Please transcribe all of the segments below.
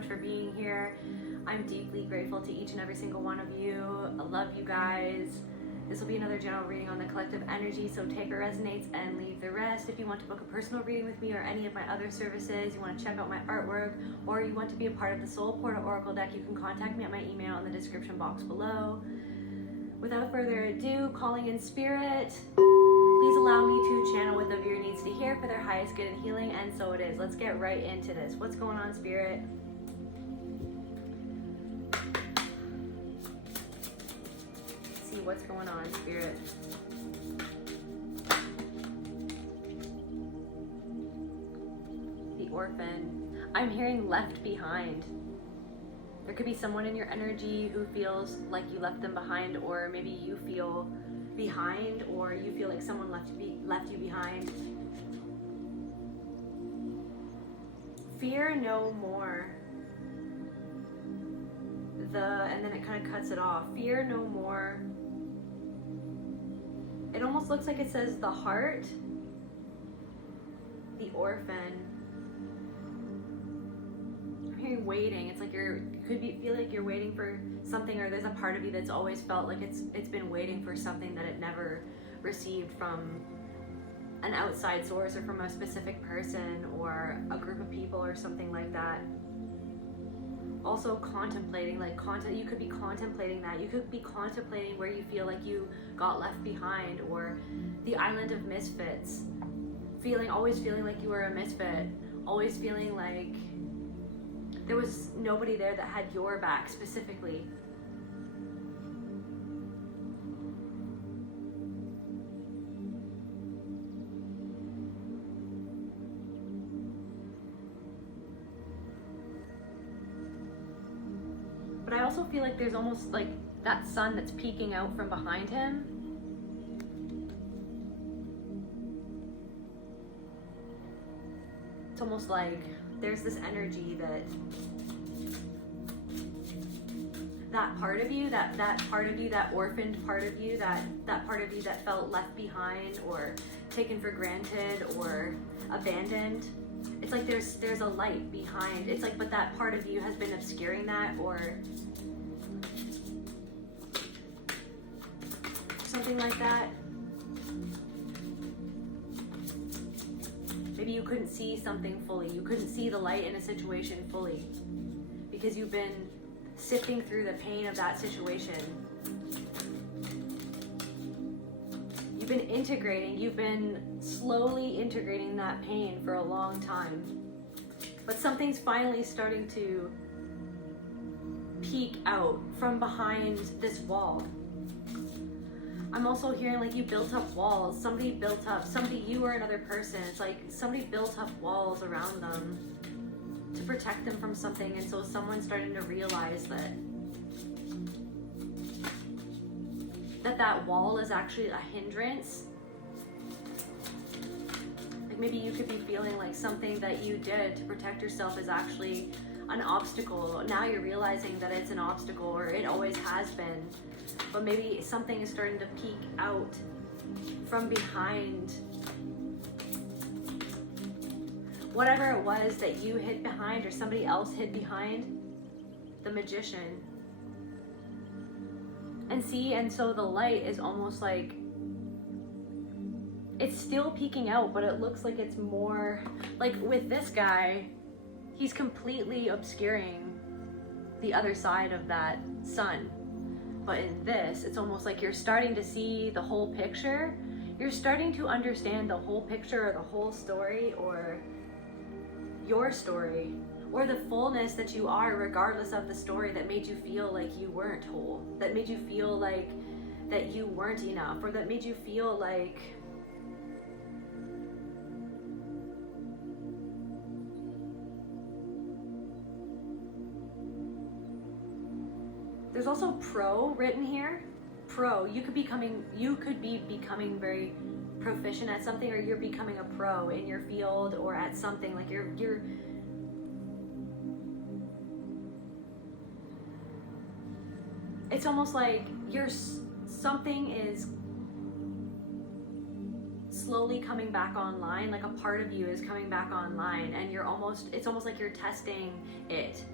much for being here. I'm deeply grateful to each and every single one of you. I love you guys. This will be another general reading on the collective energy, so take what resonates and leave the rest. If you want to book a personal reading with me or any of my other services, you want to check out my artwork, or you want to be a part of the Soul Portal Oracle deck, you can contact me at my email in the description box below. Without further ado, calling in spirit, please allow me to channel what the viewer needs to hear for their highest good and healing, and so it is. Let's get right into this. What's going on, spirit? What's going on, spirit? The Orphan. I'm hearing left behind. There could be someone in your energy who feels like you left them behind, or maybe you feel behind, or you feel like someone left you behind. Fear no more. And then it kind of cuts it off. Fear no more. It almost looks like it says the heart, the Orphan. I'm hearing waiting. It's like feel like you're waiting for something, or there's a part of you that's always felt like it's been waiting for something that it never received from an outside source, or from a specific person or a group of people or something like that. Also contemplating, you could be contemplating that. You could be contemplating where you feel like you got left behind, or the island of misfits. Always feeling like you were a misfit. Always feeling like there was nobody there that had your back specifically. But I also feel like there's almost like that sun that's peeking out from behind him. It's almost like there's this energy that part of you, that part of you, that orphaned part of you, that part of you that felt left behind or taken for granted or abandoned. It's like there's a light behind. It's like, but that part of you has been obscuring that, or something like that. Maybe you couldn't see something fully. You couldn't see the light in a situation fully because you've been sifting through the pain of that situation. You've been integrating, you've been slowly integrating that pain for a long time. But something's finally starting to peek out from behind this wall. I'm also hearing like you built up walls. Somebody, you or another person, it's like somebody built up walls around them to protect them from something, and so someone's starting to realize that wall is actually a hindrance. Like maybe you could be feeling like something that you did to protect yourself is actually an obstacle. Now you're realizing that it's an obstacle, or it always has been. But maybe something is starting to peek out from behind whatever it was that you hid behind, or somebody else hid behind. The Magician. And so the light is almost like it's still peeking out, but it looks like it's more like with this guy, he's completely obscuring the other side of that sun. But in this, it's almost like you're starting to see the whole picture. You're starting to understand the whole picture, or the whole story, or your story, or the fullness that you are, regardless of the story that made you feel like you weren't whole, that made you feel like that you weren't enough, or that made you feel like there's also pro written here. Pro, you could be becoming very proficient at something, or you're becoming a pro in your field or at something. Like you're it's almost like something is slowly coming back online, like a part of you is coming back online, and it's almost like you're testing it.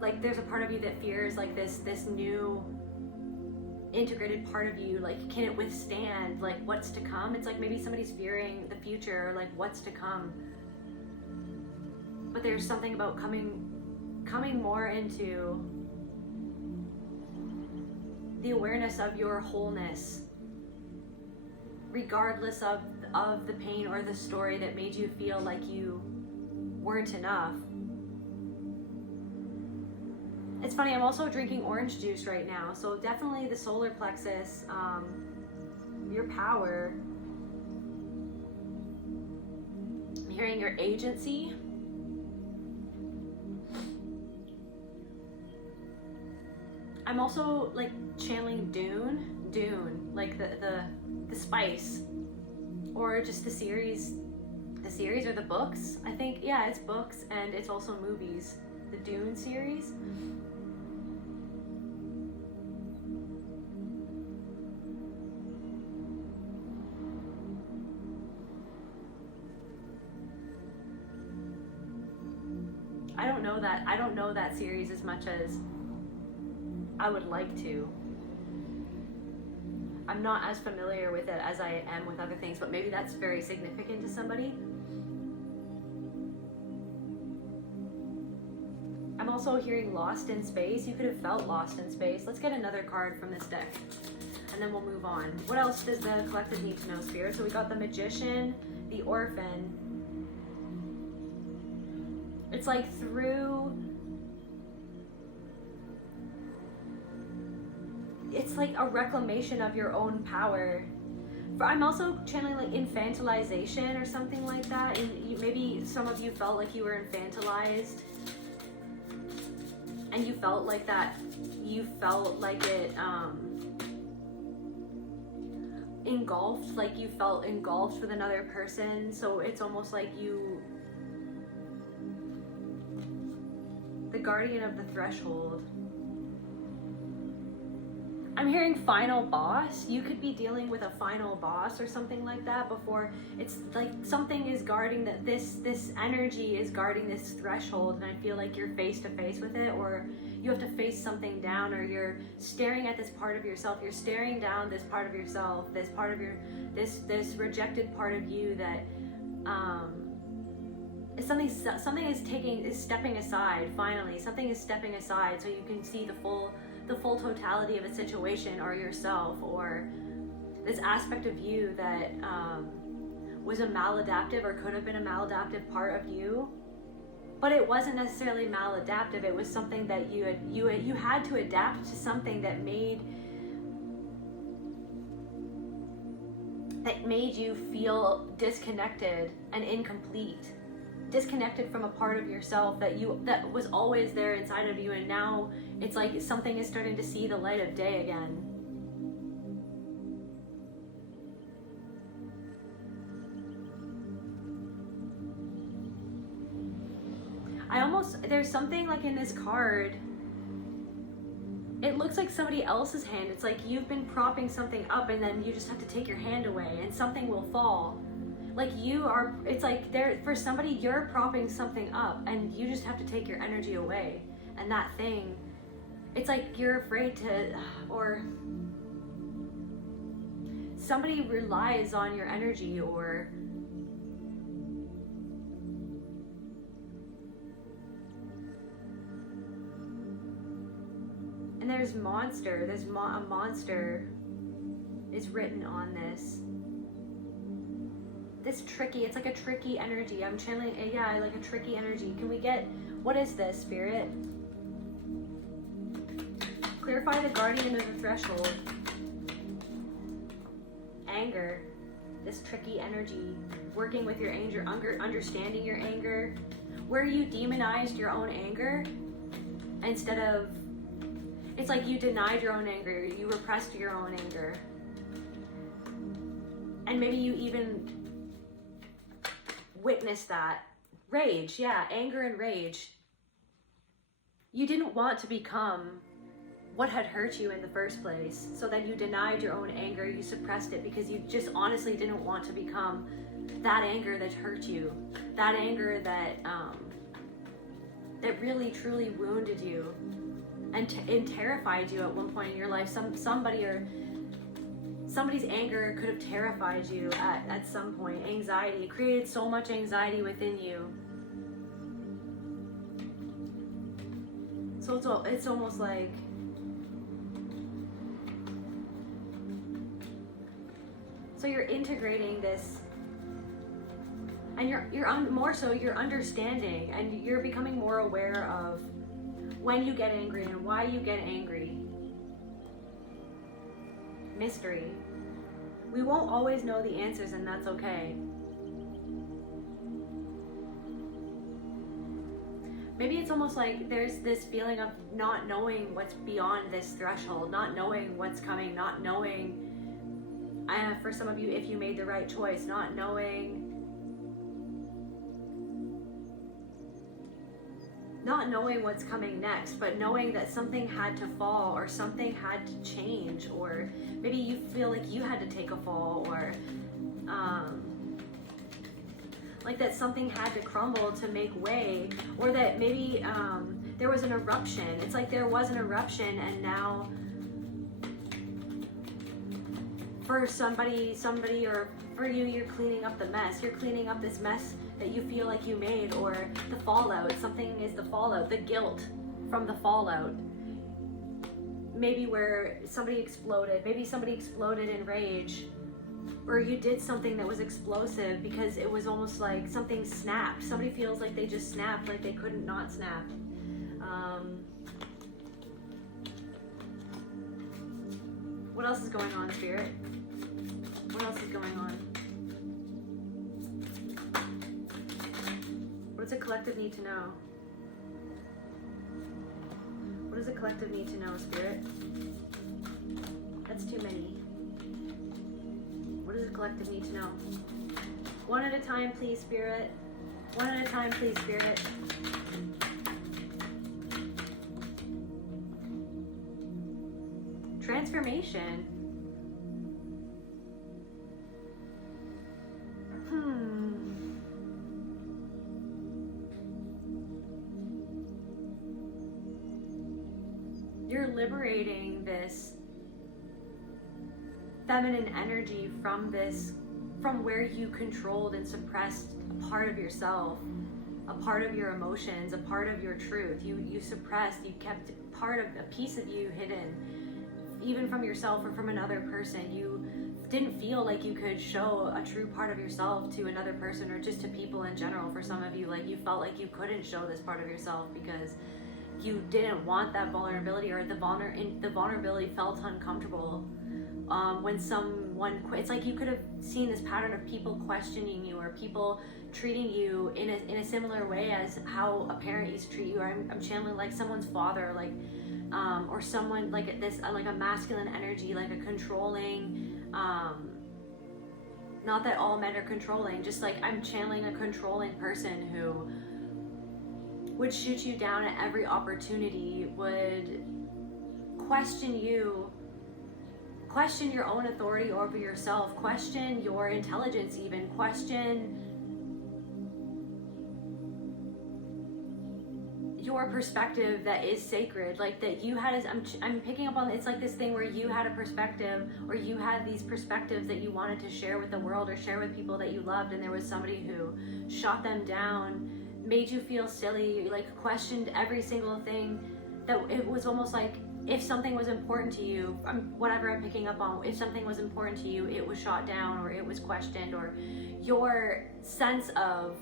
like there's a part of you that fears like this new integrated part of you, like can it withstand like what's to come? It's like maybe somebody's fearing the future, like what's to come. But there's something about coming more into the awareness of your wholeness, regardless of the pain or the story that made you feel like you weren't enough. It's funny, I'm also drinking orange juice right now, so definitely the solar plexus, your power. I'm hearing your agency. I'm also like channeling Dune, like the spice, or just the series or the books. I think, yeah, it's books and it's also movies. The Dune series. I don't know that series as much as I would like to. I'm not as familiar with it as I am with other things, but maybe that's very significant to somebody. I'm also hearing lost in space. You could have felt lost in space. Let's get another card from this deck and then we'll move on. What else does the collective need to know, Spirit? So we got the Magician, the Orphan. It's like it's like a reclamation of your own power. I'm also channeling like infantilization or something like that. And maybe some of you felt like you were infantilized. And you felt like that, you felt like it engulfed, like you felt engulfed with another person. So it's almost like the guardian of the threshold. I'm hearing final boss. You could be dealing with a final boss or something like that before. It's like something is guarding that, this energy is guarding this threshold, and I feel like you're face to face with it, or you have to face something down, or you're staring at this part of yourself. You're staring down this part of yourself, this part of this rejected part of you that something is stepping aside. Finally, something is stepping aside so you can see the full totality of a situation or yourself, or this aspect of you that was a maladaptive or could have been a maladaptive part of you, but it wasn't necessarily maladaptive. It was something that you had to adapt to, something that made you feel disconnected and incomplete, disconnected from a part of yourself that was always there inside of you, and now it's like something is starting to see the light of day again. There's something like in this card, it looks like somebody else's hand. It's like you've been propping something up and then you just have to take your hand away and something will fall. Like it's like for somebody, you're propping something up and you just have to take your energy away. And that thing, it's like you're afraid to, or somebody relies on your energy, or and there's a monster is written on this. This tricky, it's like a tricky energy. I'm channeling, yeah, like a tricky energy. Can we get, what is this, Spirit? Clarify the guardian of the threshold. Anger, this tricky energy. Working with your anger, understanding your anger. Where you demonized your own anger instead of, it's like you denied your own anger, you repressed your own anger. And maybe you even witness that. Rage, yeah, anger and rage. You didn't want to become what had hurt you in the first place, so then you denied your own anger, you suppressed it because you just honestly didn't want to become that anger that hurt you, that anger that that really truly wounded you and terrified you at one point in your life. Somebody's anger could have terrified you at some point. Anxiety, it created so much anxiety within you. So it's almost like so you're integrating this, and you're understanding, and you're becoming more aware of when you get angry and why you get angry. Mystery. We won't always know the answers, and that's okay. Maybe it's almost like there's this feeling of not knowing what's beyond this threshold, not knowing what's coming, not knowing, for some of you, if you made the right choice, not knowing what's coming next, but knowing that something had to fall, or something had to change, or maybe you feel like you had to take a fall, or like that something had to crumble to make way, or that maybe there was an eruption. It's like there was an eruption, and now for somebody, or for you, you're cleaning up the mess. You're cleaning up this mess that you feel like you made, or the fallout. Something is the fallout, the guilt from the fallout. Maybe where somebody exploded, in rage, or you did something that was explosive because it was almost like something snapped. Somebody feels like they just snapped, like they couldn't not snap. What else is going on, Spirit? What else is going on? What does the collective need to know? What does the collective need to know, Spirit? That's too many. What does the collective need to know? One at a time, please, Spirit. One at a time, please, Spirit. Transformation. You're liberating this feminine energy from where you controlled and suppressed a part of yourself, a part of your emotions, a part of your truth. You suppressed, you kept a piece of you hidden, even from yourself or from another person. You didn't feel like you could show a true part of yourself to another person, or just to people in general. For some of you, like, you felt like you couldn't show this part of yourself because you didn't want that vulnerability, or the vulnerability felt uncomfortable. When someone it's like you could have seen this pattern of people questioning you, or people treating you in a similar way as how a parent used to treat you. Or I'm channeling like someone's father, like or someone like this, like a masculine energy, like a controlling. Not that all men are controlling, just like I'm channeling a controlling person who would shoot you down at every opportunity, would question you, question your own authority over yourself, question your intelligence, even question your perspective that is sacred, like that you had. I'm picking up on, it's like this thing where you had a perspective, or you had these perspectives that you wanted to share with the world, or share with people that you loved, and there was somebody who shot them down, made you feel silly, like questioned every single thing. That it was almost like if something was important to you, whatever I'm picking up on, if something was important to you, it was shot down, or it was questioned, or your sense of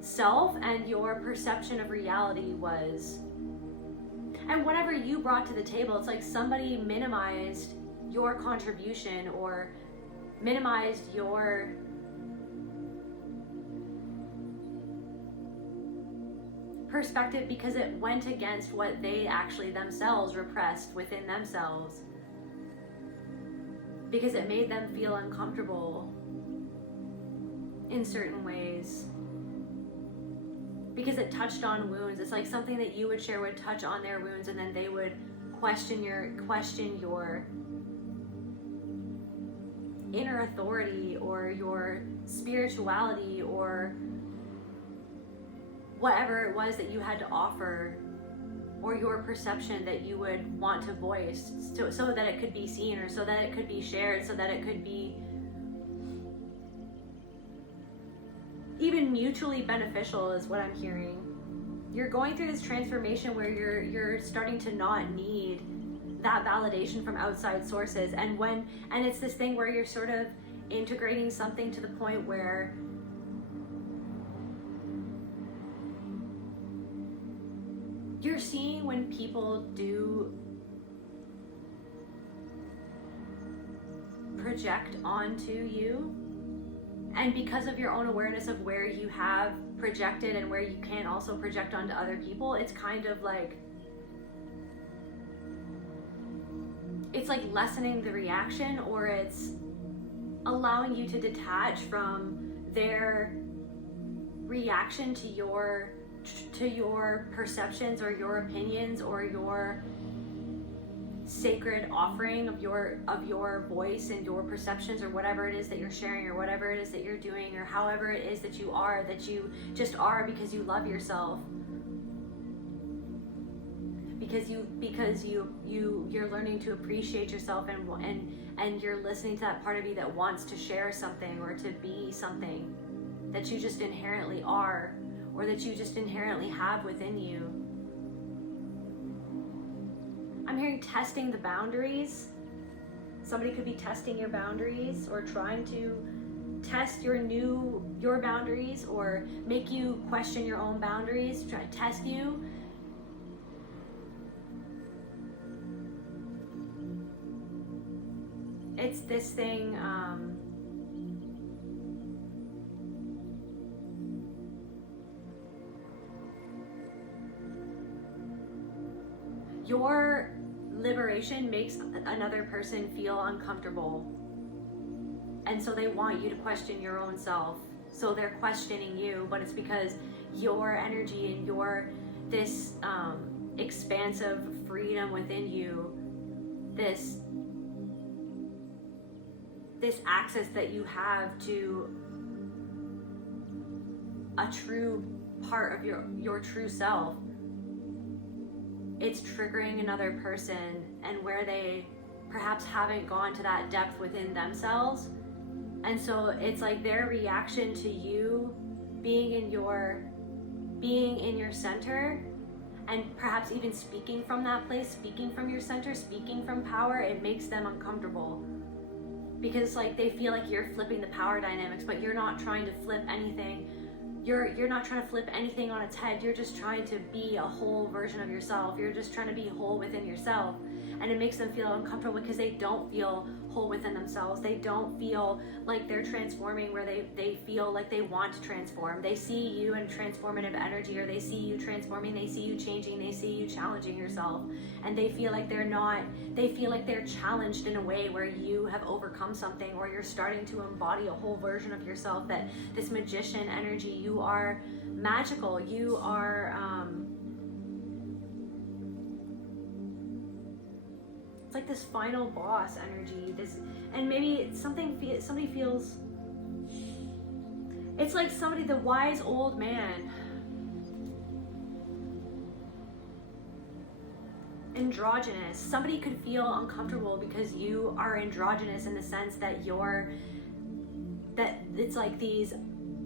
self and your perception of reality was, and whatever you brought to the table, it's like somebody minimized your contribution, or minimized your perspective, because it went against what they actually themselves repressed within themselves, because it made them feel uncomfortable in certain ways, because it touched on wounds. It's like something that you would share would touch on their wounds, and then they would question your inner authority, or your spirituality, or whatever it was that you had to offer, or your perception that you would want to voice, so that it could be seen, or so that it could be shared, so that it could be even mutually beneficial, is what I'm hearing. You're going through this transformation where you're starting to not need that validation from outside sources, and it's this thing where you're sort of integrating something to the point where you're seeing when people do project onto you, and because of your own awareness of where you have projected and where you can also project onto other people, it's kind of like, it's like lessening the reaction, or it's allowing you to detach from their reaction to your perceptions, or your opinions, or your sacred offering of your voice and your perceptions, or whatever it is that you're sharing, or whatever it is that you're doing, or however it is that you just are because you love yourself, because you're learning to appreciate yourself, and you're listening to that part of you that wants to share something, or to be something that you just inherently are, or that you just inherently have within you. I'm hearing testing the boundaries. Somebody could be testing your boundaries, or trying to test your boundaries, or make you question your own boundaries, try to test you. It's this thing, your liberation makes another person feel uncomfortable, and so they want you to question your own self, so they're questioning you, but it's because your energy and this expansive freedom within you, this access that you have to a true part of your true self, it's triggering another person, and where they perhaps haven't gone to that depth within themselves. And so it's like their reaction to you being in your center, and perhaps even speaking from that place, speaking from your center, speaking from power, it makes them uncomfortable, because like they feel like you're flipping the power dynamics, but you're not trying to flip anything. You're not trying to flip anything on its head. You're just trying to be a whole version of yourself. You're just trying to be whole within yourself. And it makes them feel uncomfortable because they don't feel whole within themselves. They don't feel like they're transforming where they feel like they want to transform. They see you in transformative energy, or they see you transforming, they see you changing, they see you challenging yourself. And they feel like they're challenged in a way where you have overcome something, or you're starting to embody a whole version of yourself, that this magician energy, you are magical, you are, it's like this final boss energy, and maybe somebody feels, it's like the wise old man, androgynous. Somebody could feel uncomfortable because you are androgynous, in the sense that it's like these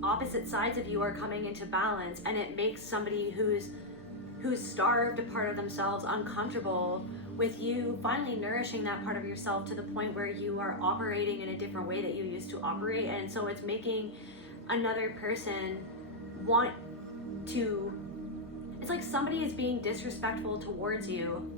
opposite sides of you are coming into balance, and it makes somebody who's starved a part of themselves uncomfortable with you finally nourishing that part of yourself to the point where you are operating in a different way that you used to operate. And so it's making another person want to, it's like somebody is being disrespectful towards you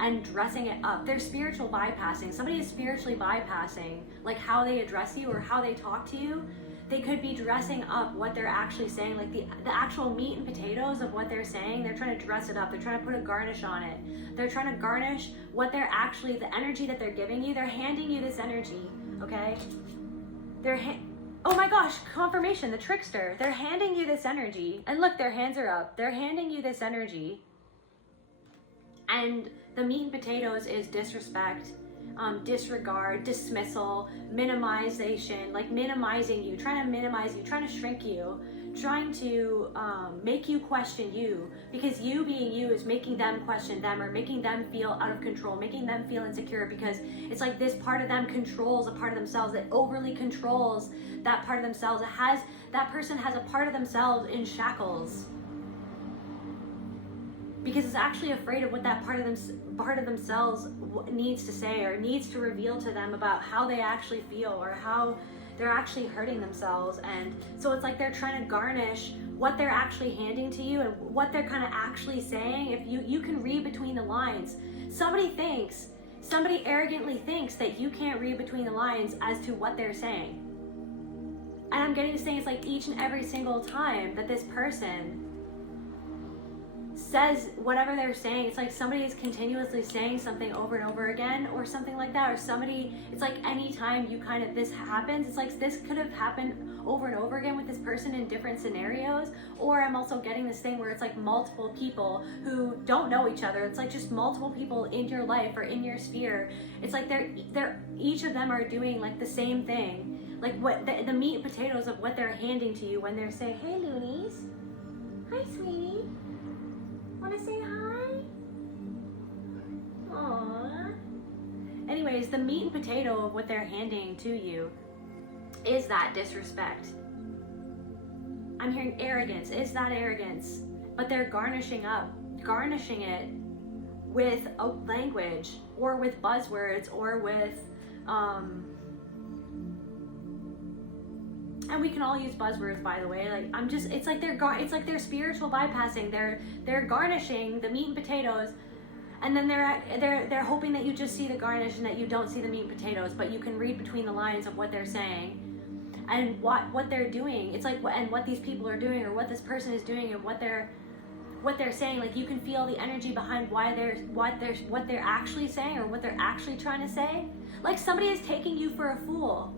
and dressing it up. They're spiritual bypassing. Somebody is spiritually bypassing like how they address you or how they talk to you. They could be dressing up what they're actually saying, like the actual meat and potatoes of what they're saying. They're trying to dress it up. They're trying to put a garnish on it. They're trying to garnish what they're actually, the energy that they're giving you. They're handing you this energy, okay? Oh my gosh, confirmation, the trickster. They're handing you this energy. And look, their hands are up. They're handing you this energy. And the meat and potatoes is disrespect, disregard, dismissal, minimization, like minimizing you, trying to minimize you, trying to shrink you, trying to make you question you, because you being you is making them question them, or making them feel out of control, making them feel insecure, because it's like this part of them controls a part of themselves, that overly controls that part of themselves. That person has a part of themselves in shackles, because it's actually afraid of what that part of themselves needs to say or needs to reveal to them about how they actually feel, or how they're actually hurting themselves. And so it's like they're trying to garnish what they're actually handing to you and what they're kind of actually saying. If you can read between the lines, somebody arrogantly thinks that you can't read between the lines as to what they're saying. And I'm getting to say, it's like each and every single time that this person says whatever they're saying, it's like somebody is continuously saying something over and over again, or something like that. Or somebody, it's like anytime this happens, it's like this could have happened over and over again with this person in different scenarios. Or I'm also getting this thing where it's like multiple people who don't know each other. It's like just multiple people in your life or in your sphere. It's like they're each of them are doing like the same thing. Like what the meat and potatoes of what they're handing to you when they're saying, "Hey loonies, hi sweetie, wanna say hi?" Aww. Anyways, the meat and potato of what they're handing to you is that disrespect. I'm hearing arrogance. Is that arrogance? But they're garnishing it with a language, or with buzzwords, or with and we can all use buzzwords, by the way. Like it's like they're spiritual bypassing. They're garnishing the meat and potatoes, and then they're hoping that you just see the garnish and that you don't see the meat and potatoes, but you can read between the lines of what they're saying and what they're doing. It's like, and what these people are doing, or what this person is doing, and what they're saying. Like you can feel the energy behind what they're actually saying, or what they're actually trying to say. Like somebody is taking you for a fool.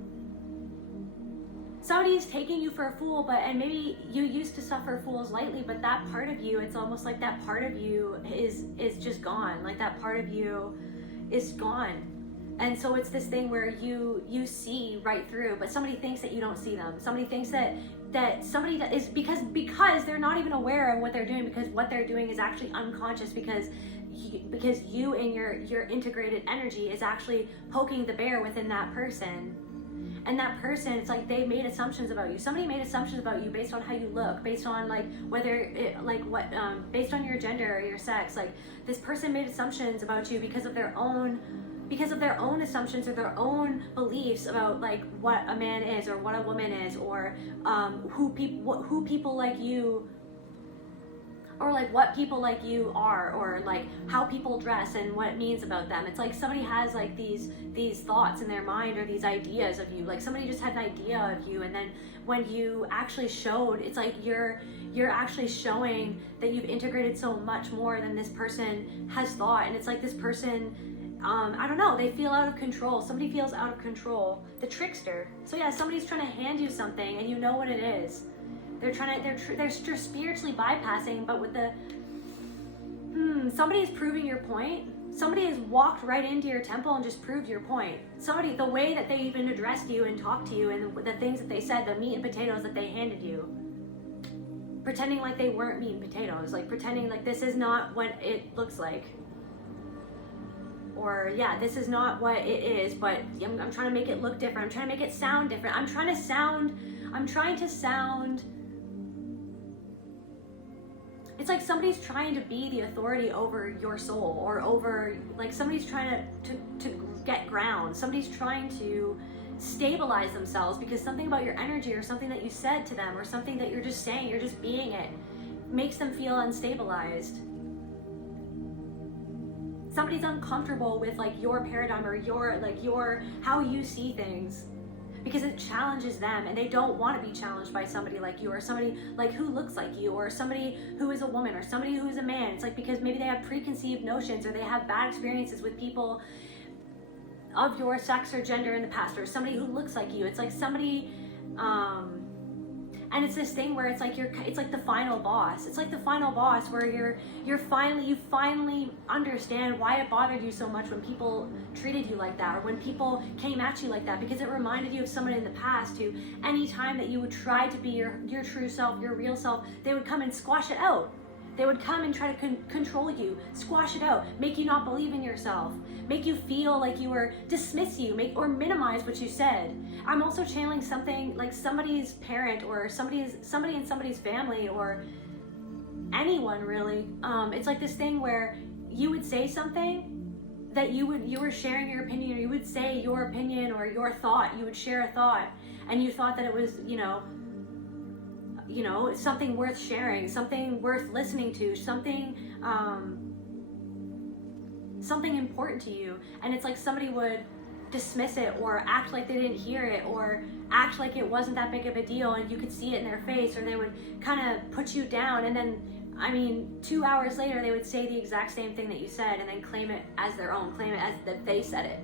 Somebody is taking you for a fool, and maybe you used to suffer fools lightly, but that part of you, it's almost like that part of you is just gone. Like that part of you is gone. And so it's this thing where you see right through, but somebody thinks that you don't see them. Somebody thinks that somebody that is, because they're not even aware of what they're doing, because what they're doing is actually unconscious, because you in your integrated energy is actually poking the bear within that person. And that person, it's like they made assumptions about you. Somebody made assumptions about you based on how you look, based on like based on your gender or your sex. Like this person made assumptions about you because of their own assumptions, or their own beliefs about like what a man is, or what a woman is, or who people like you, or like what people like you are, or like how people dress and what it means about them. It's like somebody has like these thoughts in their mind, or these ideas of you. Like somebody just had an idea of you, and then when you actually showed, it's like you're actually showing that you've integrated so much more than this person has thought. And it's like this person, I don't know, they feel out of control. Somebody feels out of control. The trickster. So yeah, somebody's trying to hand you something, and you know what it is. They're just spiritually bypassing, but with the somebody's proving your point. Somebody has walked right into your temple and just proved your point. Somebody, the way that they even addressed you and talked to you, and the things that they said, the meat and potatoes that they handed you, pretending like they weren't meat and potatoes, like pretending like this is not what it looks like, or yeah, this is not what it is, but I'm trying to make it look different. I'm trying to make it sound different. I'm trying to sound. It's like somebody's trying to be the authority over your soul, or over, like somebody's trying to get ground. Somebody's trying to stabilize themselves because something about your energy, or something that you said to them, or something that you're just saying, you're just being it, makes them feel unstabilized. Somebody's uncomfortable with like your paradigm, or your how you see things, because it challenges them, and they don't want to be challenged by somebody like you, or somebody like who looks like you, or somebody who is a woman, or somebody who is a man. It's like because maybe they have preconceived notions, or they have bad experiences with people of your sex or gender in the past, or somebody who looks like you. It's like somebody And it's this thing where it's like it's like the final boss. It's like the final boss where you finally understand why it bothered you so much when people treated you like that, or when people came at you like that, because it reminded you of someone in the past who, any time that you would try to be your true self, your real self, they would come and squash it out. They would come and try to control you, squash it out, make you not believe in yourself, make you feel like you were, dismiss you, or minimize what you said. I'm also channeling something like somebody's parent, or somebody in somebody's family, or anyone really. It's like this thing where you would say something that you were sharing your opinion, or you would say your opinion or your thought, you would share a thought, and you thought that it was, something worth sharing, something worth listening to, something important to you. And it's like somebody would dismiss it, or act like they didn't hear it, or act like it wasn't that big of a deal, and you could see it in their face, or they would kind of put you down, and then 2 hours later they would say the exact same thing that you said, and then claim it as their own, claim it as that they said it.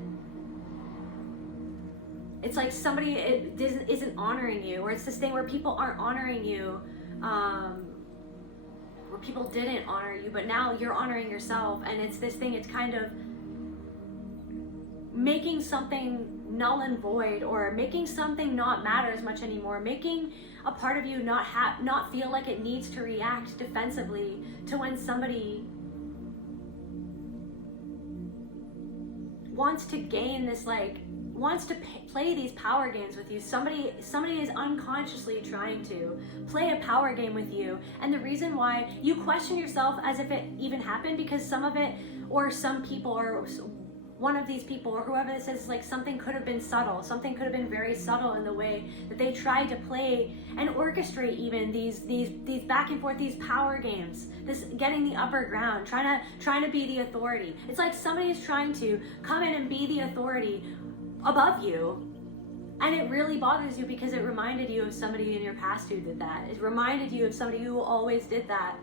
It's like somebody isn't honoring you, or it's this thing where people aren't honoring you, where people didn't honor you, but now you're honoring yourself. And it's this thing, it's kind of making something null and void, or making something not matter as much anymore, making a part of you not feel like it needs to react defensively to when somebody wants to gain this, wants to play these power games with you. Somebody is unconsciously trying to play a power game with you. And the reason why you question yourself as if it even happened, because some of it, or some people, or one of these people, or whoever this is, like, something could have been subtle. Something could have been very subtle in the way that they tried to play and orchestrate even these back and forth, these power games, this getting the upper ground, trying to be the authority. It's like somebody is trying to come in and be the authority above you, and it really bothers you because it reminded you of somebody in your past who did that. It reminded you of somebody who always did that,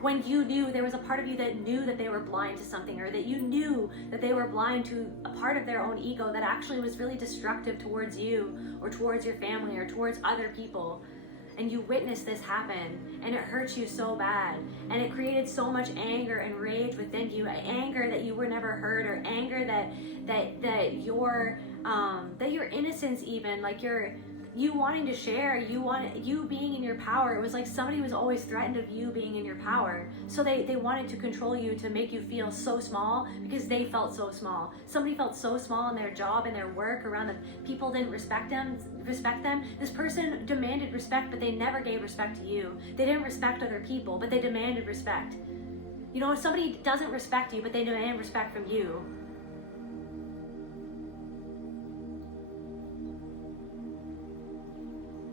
when you knew there was a part of you that knew that they were blind to something, or that you knew that they were blind to a part of their own ego that actually was really destructive towards you, or towards your family, or towards other people. And you witnessed this happen, and it hurt you so bad, and it created so much anger and rage within you, anger that you were never heard, or anger that your innocence, even, like you wanting to share, you being in your power. It was like somebody was always threatened of you being in your power, so they wanted to control you, to make you feel so small, because they felt so small. Somebody felt so small in their job and their work around them. People didn't respect them. This person demanded respect, but they never gave respect to you. They didn't respect other people, but they demanded respect. If somebody doesn't respect you, but they demand respect from you,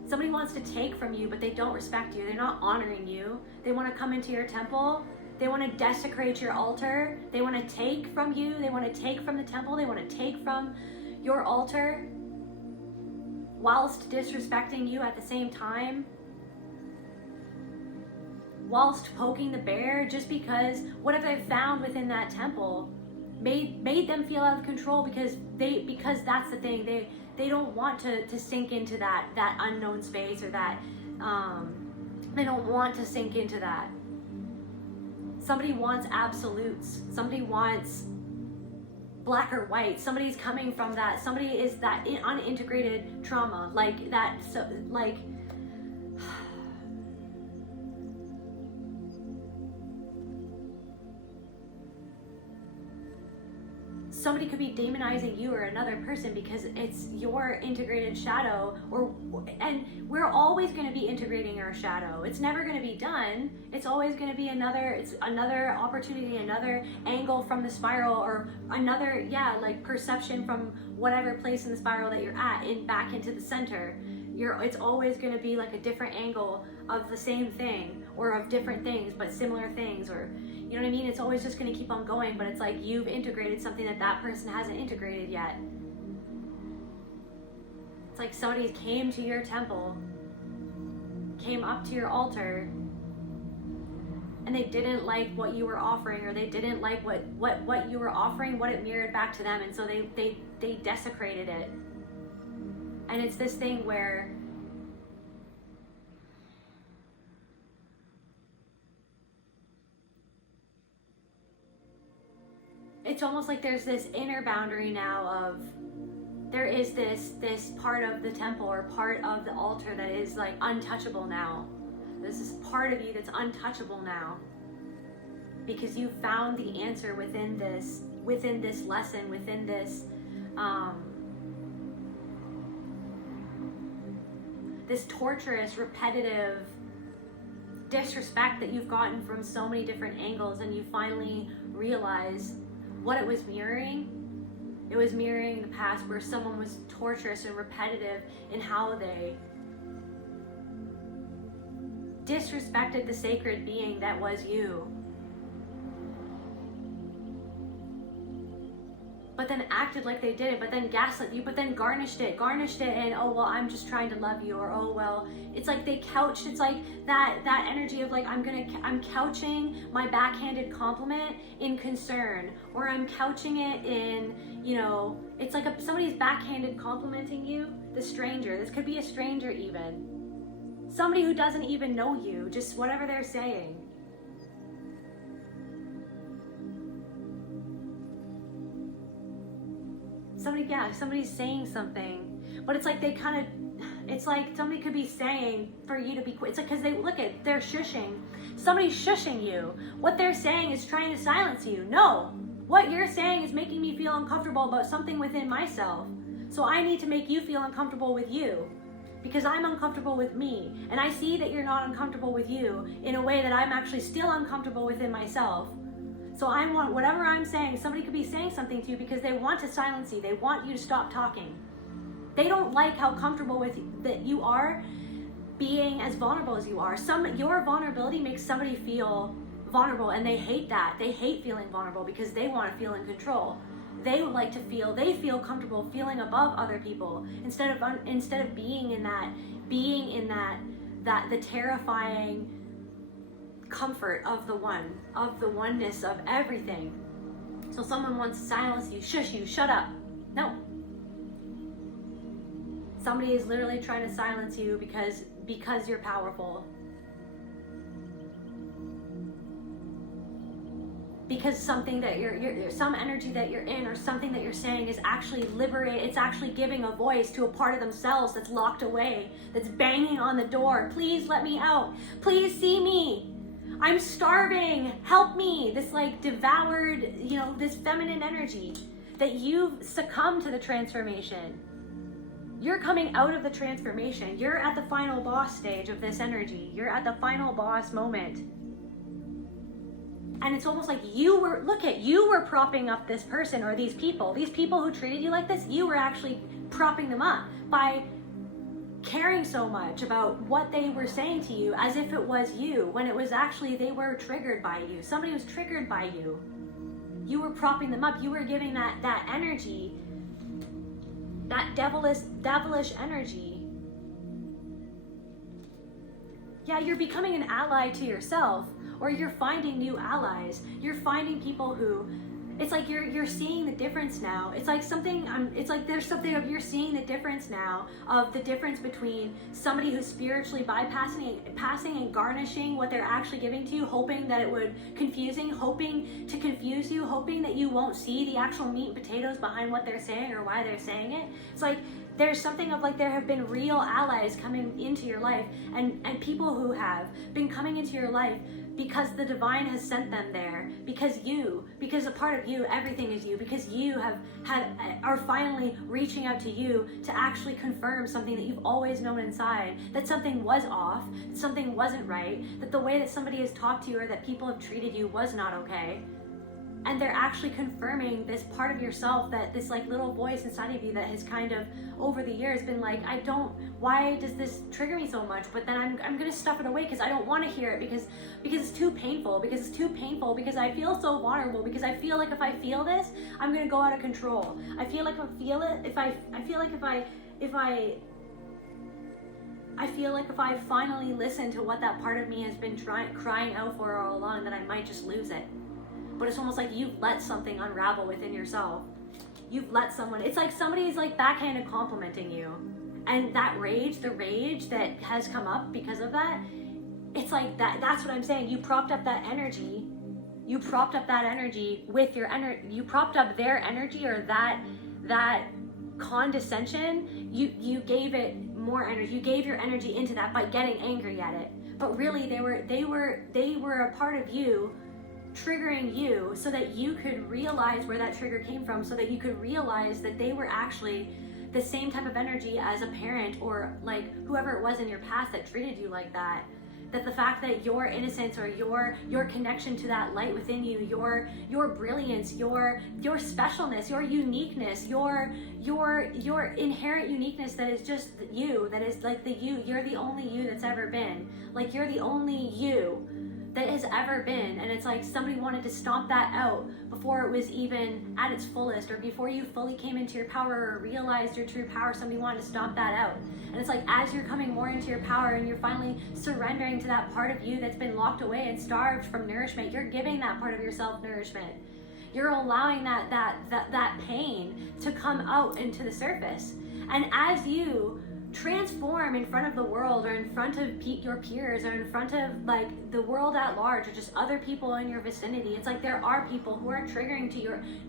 somebody wants to take from you, but they don't respect you. They're not honoring you. They want to come into your temple. They want to desecrate your altar. They want to take from you. They want to take from the temple. They want to take from your altar, whilst disrespecting you at the same time, whilst poking the bear, just because what have they found within that temple made them feel out of control, because that's the thing. They don't want to sink into that unknown space, or that they don't want to sink into that. Somebody wants absolutes. Somebody wants black or white. Somebody's coming from that. Somebody is that unintegrated trauma, like that. So like. Somebody could be demonizing you or another person because it's your integrated shadow, and we're always going to be integrating our shadow. It's never going to be done. It's always going to be another opportunity, another angle from the spiral, or another perception from whatever place in the spiral that you're at, back into the center. It's always going to be like a different angle of the same thing, or of different things but similar things, or you know what I mean? It's always just going to keep on going, but it's like you've integrated something that person hasn't integrated yet. It's like somebody came to your temple, came up to your altar, and they didn't like what you were offering, or they didn't like what you were offering, what it mirrored back to them, and so they desecrated it. And it's this thing where it's almost like there's this inner boundary now of, there is this part of the temple or part of the altar that is like untouchable now. There's this part of you that's untouchable now, because you found the answer within this lesson, within this this torturous, repetitive disrespect that you've gotten from so many different angles, and you finally realize what it was mirroring. It was mirroring the past where someone was torturous and repetitive in how they disrespected the sacred being that was you. But then acted like they didn't, but then gaslit you, but then garnished it, and oh well, I'm just trying to love you, or oh well, it's like they couched, it's like that energy of like, I'm couching my backhanded compliment in concern, or I'm couching it in, you know, it's like somebody's backhanded complimenting you, the stranger, this could be a stranger even, somebody who doesn't even know you, just whatever they're saying. Somebody's saying something, but it's like they kind of, it's like somebody could be saying for you to be quiet. It's like, because they're shushing. Somebody's shushing you. What they're saying is trying to silence you. No, what you're saying is making me feel uncomfortable about something within myself. So I need to make you feel uncomfortable with you, because I'm uncomfortable with me. And I see that you're not uncomfortable with you in a way that I'm actually still uncomfortable within myself. So I want whatever I'm saying, somebody could be saying something to you because they want to silence you. They want you to stop talking. They don't like how comfortable with that you are being as vulnerable as you are. Your vulnerability makes somebody feel vulnerable, and they hate that. They hate feeling vulnerable because they want to feel in control. They would like to they feel comfortable feeling above other people instead of being in that the terrifying comfort of the oneness of everything. So someone wants to silence you, shush you, shut up. No. Somebody is literally trying to silence you because you're powerful. Because something that you're some energy that you're in, or something that you're saying is actually it's actually giving a voice to a part of themselves that's locked away, that's banging on the door. Please let me out. Please see me. I'm starving, help me. This like devoured, this feminine energy that you've succumbed to the transformation. You're coming out of the transformation. You're at the final boss stage of this energy. You're at the final boss moment. And it's almost like you were propping up this person or these people who treated you like this. You were actually propping them up by caring so much about what they were saying to you as if it was you, when it was actually they were triggered by you. Somebody was triggered by you. You were propping them up. You were giving that energy, that devilish energy. Yeah, you're becoming an ally to yourself, or you're finding new allies. You're finding people who, it's like you're seeing the difference now. It's like there's something of you're seeing the difference now of the difference between somebody who's spiritually passing and garnishing what they're actually giving to you, hoping that it would hoping to confuse you, hoping that you won't see the actual meat and potatoes behind what they're saying or why they're saying it. It's like there's something of like there have been real allies coming into your life, and people who have been coming into your life because the divine has sent them there, because a part of you, everything is you, because you are finally reaching out to you to actually confirm something that you've always known inside, that something was off, that something wasn't right, that the way that somebody has talked to you or that people have treated you was not okay. And they're actually confirming this part of yourself, that this like little voice inside of you that has kind of over the years been like, why does this trigger me so much? But then I'm gonna stuff it away because I don't want to hear it because it's too painful, because I feel so vulnerable, because I feel like if I feel this, I'm gonna go out of control. I feel like if I finally listen to what that part of me has been crying out for all along, that I might just lose it. But it's almost like you've let something unravel within yourself. You've let someone, it's like somebody's like backhanded complimenting you. And the rage that has come up because of that, it's like that's what I'm saying. You propped up that energy you propped up that energy with your energy, you propped up their energy, or that condescension, you gave it more energy, you gave your energy into that by getting angry at it. But really they were a part of you, triggering you, so that you could realize where that trigger came from, so that you could realize that they were actually the same type of energy as a parent, or like whoever it was in your past that treated you like that. That the fact that your innocence, or your connection to that light within you, your brilliance, your specialness, your uniqueness, your inherent uniqueness, that is just you, that is like you're the only you that's ever been. Like, you're the only you that has ever been. And it's like somebody wanted to stomp that out before it was even at its fullest, or before you fully came into your power or realized your true power. Somebody wanted to stomp that out. And it's like, as you're coming more into your power and you're finally surrendering to that part of you that's been locked away and starved from nourishment, you're giving that part of yourself nourishment. You're allowing that pain to come out into the surface. And as you transform in front of the world, or in front of your peers, or in front of like the world at large, or just other people in your vicinity, it's like there are people who are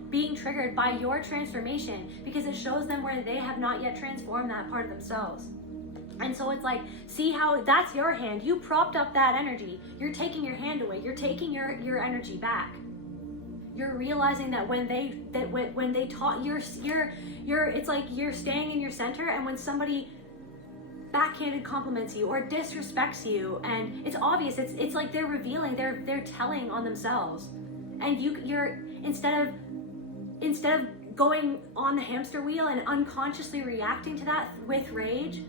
being triggered by your transformation, because it shows them where they have not yet transformed that part of themselves. And so it's like, see how that's your hand. You propped up that energy. You're taking your hand away. You're taking your energy back. You're realizing that when they taught you're it's like you're staying in your center, and when somebody backhanded compliments you or disrespects you, and it's obvious, it's like they're revealing, they're telling on themselves, and you're instead of going on the hamster wheel and unconsciously reacting to that with rage,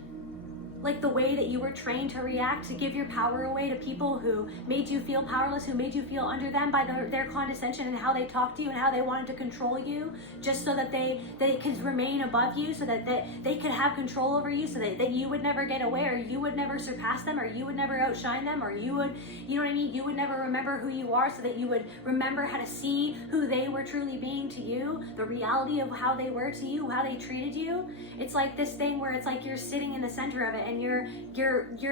like the way that you were trained to react, to give your power away to people who made you feel powerless, who made you feel under them by their condescension, and how they talked to you, and how they wanted to control you, just so that they could remain above you, so that they could have control over you, so that you would never get away, or you would never surpass them, or you would never outshine them, or you know what I mean, you would never remember who you are, so that you would remember how to see who they were truly being to you, the reality of how they were to you, how they treated you. It's like this thing where it's like you're sitting in the center of it, and you're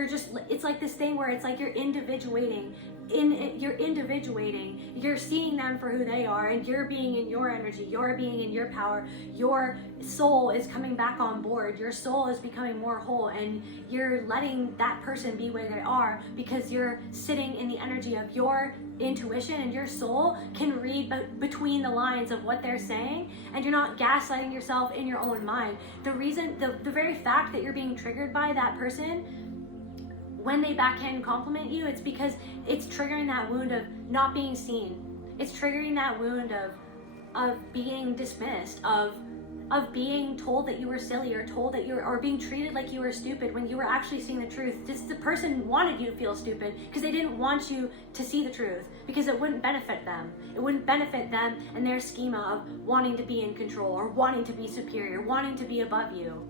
just, it's like this thing where it's like you're individuating, you're seeing them for who they are, and you're being in your energy, you're being in your power, your soul is coming back on board, your soul is becoming more whole, and you're letting that person be where they are, because you're sitting in the energy of your intuition, and your soul can read between the lines of what they're saying, and you're not gaslighting yourself in your own mind. The reason, the very fact that you're being triggered by that person when they backhand compliment you, it's because it's triggering that wound of not being seen. It's triggering that wound of being dismissed, of being told that you were silly, or told that or being treated like you were stupid when you were actually seeing the truth. Just the person wanted you to feel stupid because they didn't want you to see the truth, because it wouldn't benefit them. It wouldn't benefit them and their schema of wanting to be in control, or wanting to be superior, wanting to be above you.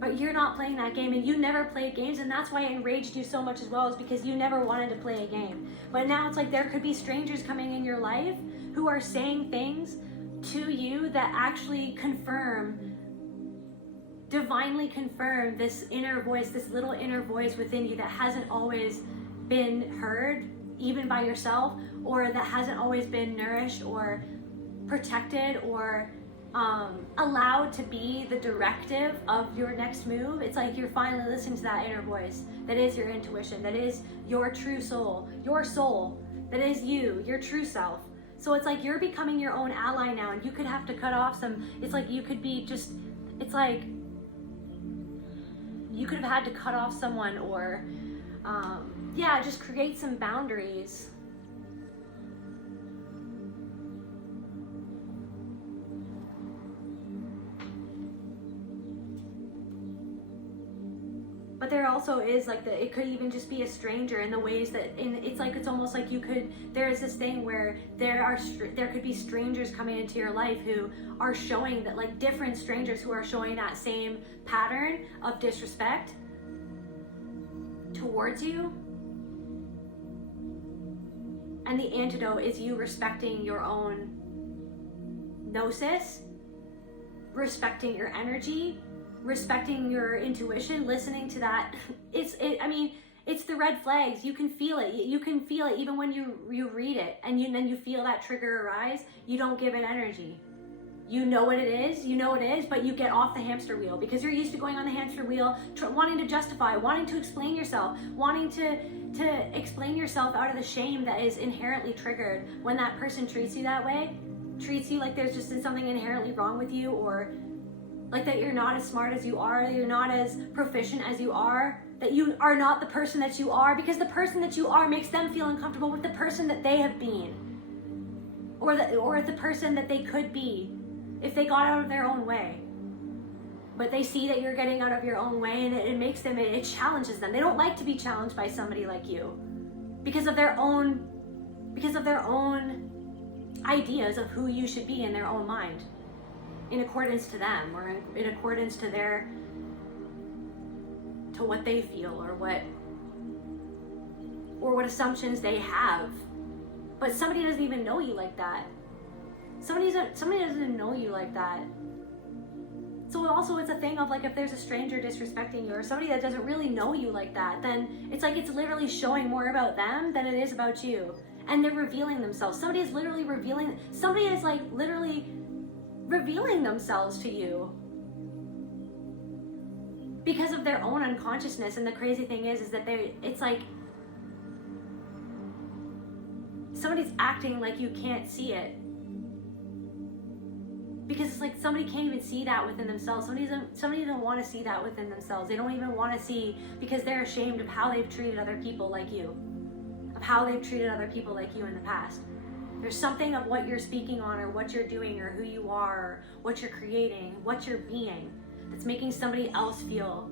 But you're not playing that game, and you never played games, and that's why it enraged you so much as well, is because you never wanted to play a game. But now it's like there could be strangers coming in your life who are saying things to you that actually divinely confirm this inner voice, this little inner voice within you that hasn't always been heard, even by yourself, or that hasn't always been nourished or protected, or allowed to be the directive of your next move. It's like you're finally listening to that inner voice that is your intuition, that is your true soul, your soul, that is you, your true self. So it's like you're becoming your own ally now, and you could have to cut off it's like you could be just, it's like you could have had to cut off someone, or just create some boundaries. But there also is like it could even just be a stranger, in the ways that it's almost like there is this thing where there could be strangers coming into your life who are showing that, like different strangers who are showing that same pattern of disrespect towards you. And the antidote is you respecting your own gnosis, respecting your energy, respecting your intuition, listening to that. It's the red flags. You can feel it. You can feel it even when you read it, and then you feel that trigger arise. You don't give it energy. You know what it is. You know it is, but you get off the hamster wheel because you're used to going on the hamster wheel, wanting to justify, wanting to explain yourself, wanting to explain yourself out of the shame that is inherently triggered when that person treats you that way, treats you like there's just something inherently wrong with you, or like that you're not as smart as you are, you're not as proficient as you are, that you are not the person that you are, because the person that you are makes them feel uncomfortable with the person that they have been, or the person that they could be if they got out of their own way. But they see that you're getting out of your own way, and it makes them, it challenges them. They don't like to be challenged by somebody like you because of their own ideas of who you should be in their own mind, in accordance to them, or in accordance to what they feel, or what assumptions they have. But somebody doesn't even know you like that. Somebody doesn't know you like that. So also it's a thing of like, if there's a stranger disrespecting you, or somebody that doesn't really know you like that, then it's like it's literally showing more about them than it is about you. And they're revealing themselves. Somebody is literally revealing themselves to you because of their own unconsciousness. And the crazy thing is that it's like somebody's acting like you can't see it. Because it's like somebody can't even see that within themselves. Somebody doesn't want to see that within themselves. They don't even want to see, because they're ashamed of how they've treated other people like you. Of how they've treated other people like you in the past. There's something of what you're speaking on, or what you're doing, or who you are, or what you're creating, what you're being, that's making somebody else feel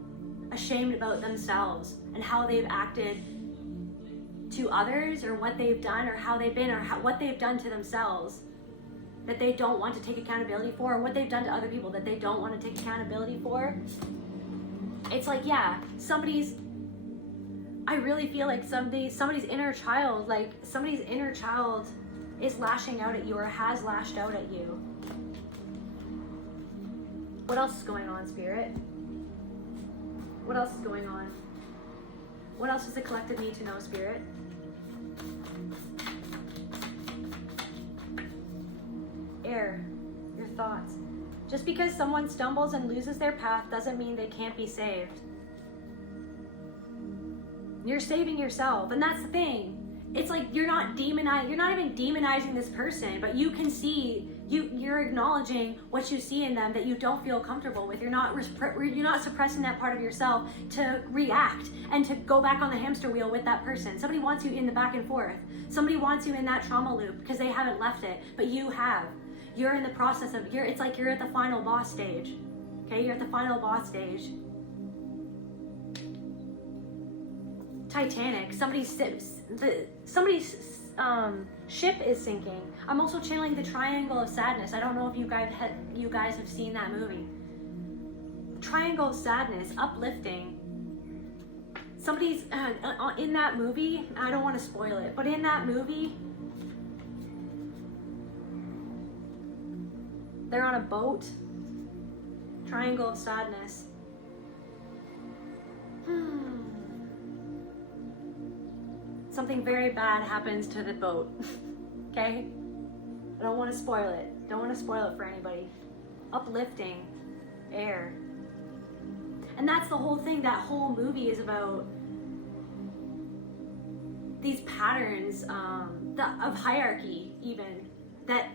ashamed about themselves and how they've acted to others, or what they've done, or how they've been, or what they've done to themselves that they don't want to take accountability for, or what they've done to other people that they don't want to take accountability for. It's like, yeah, I really feel like somebody's inner child is lashing out at you, or has lashed out at you. What else is going on, Spirit? What else is going on? What else does the collective need to know, Spirit? Air, your thoughts. Just because someone stumbles and loses their path doesn't mean they can't be saved. You're saving yourself, and that's the thing. It's like you're not even demonizing this person, but you can see, you're acknowledging what you see in them that you don't feel comfortable with. You're not suppressing that part of yourself to react and to go back on the hamster wheel with that person. Somebody wants you in the back and forth. Somebody wants you in that trauma loop because they haven't left it, but you have. You're in the process of, it's like you're at the final boss stage. Okay, you're at the final boss stage. Titanic, somebody's ship is sinking. I'm also channeling the Triangle of Sadness. I don't know if you guys have seen that movie. Triangle of Sadness, uplifting. Somebody's in that movie. I don't want to spoil it, but in that movie, they're on a boat. Triangle of Sadness. Something very bad happens to the boat. Okay? I don't want to spoil it. Don't want to spoil it for anybody. Uplifting. Air. And that's the whole thing. That whole movie is about these patterns of hierarchy, even, that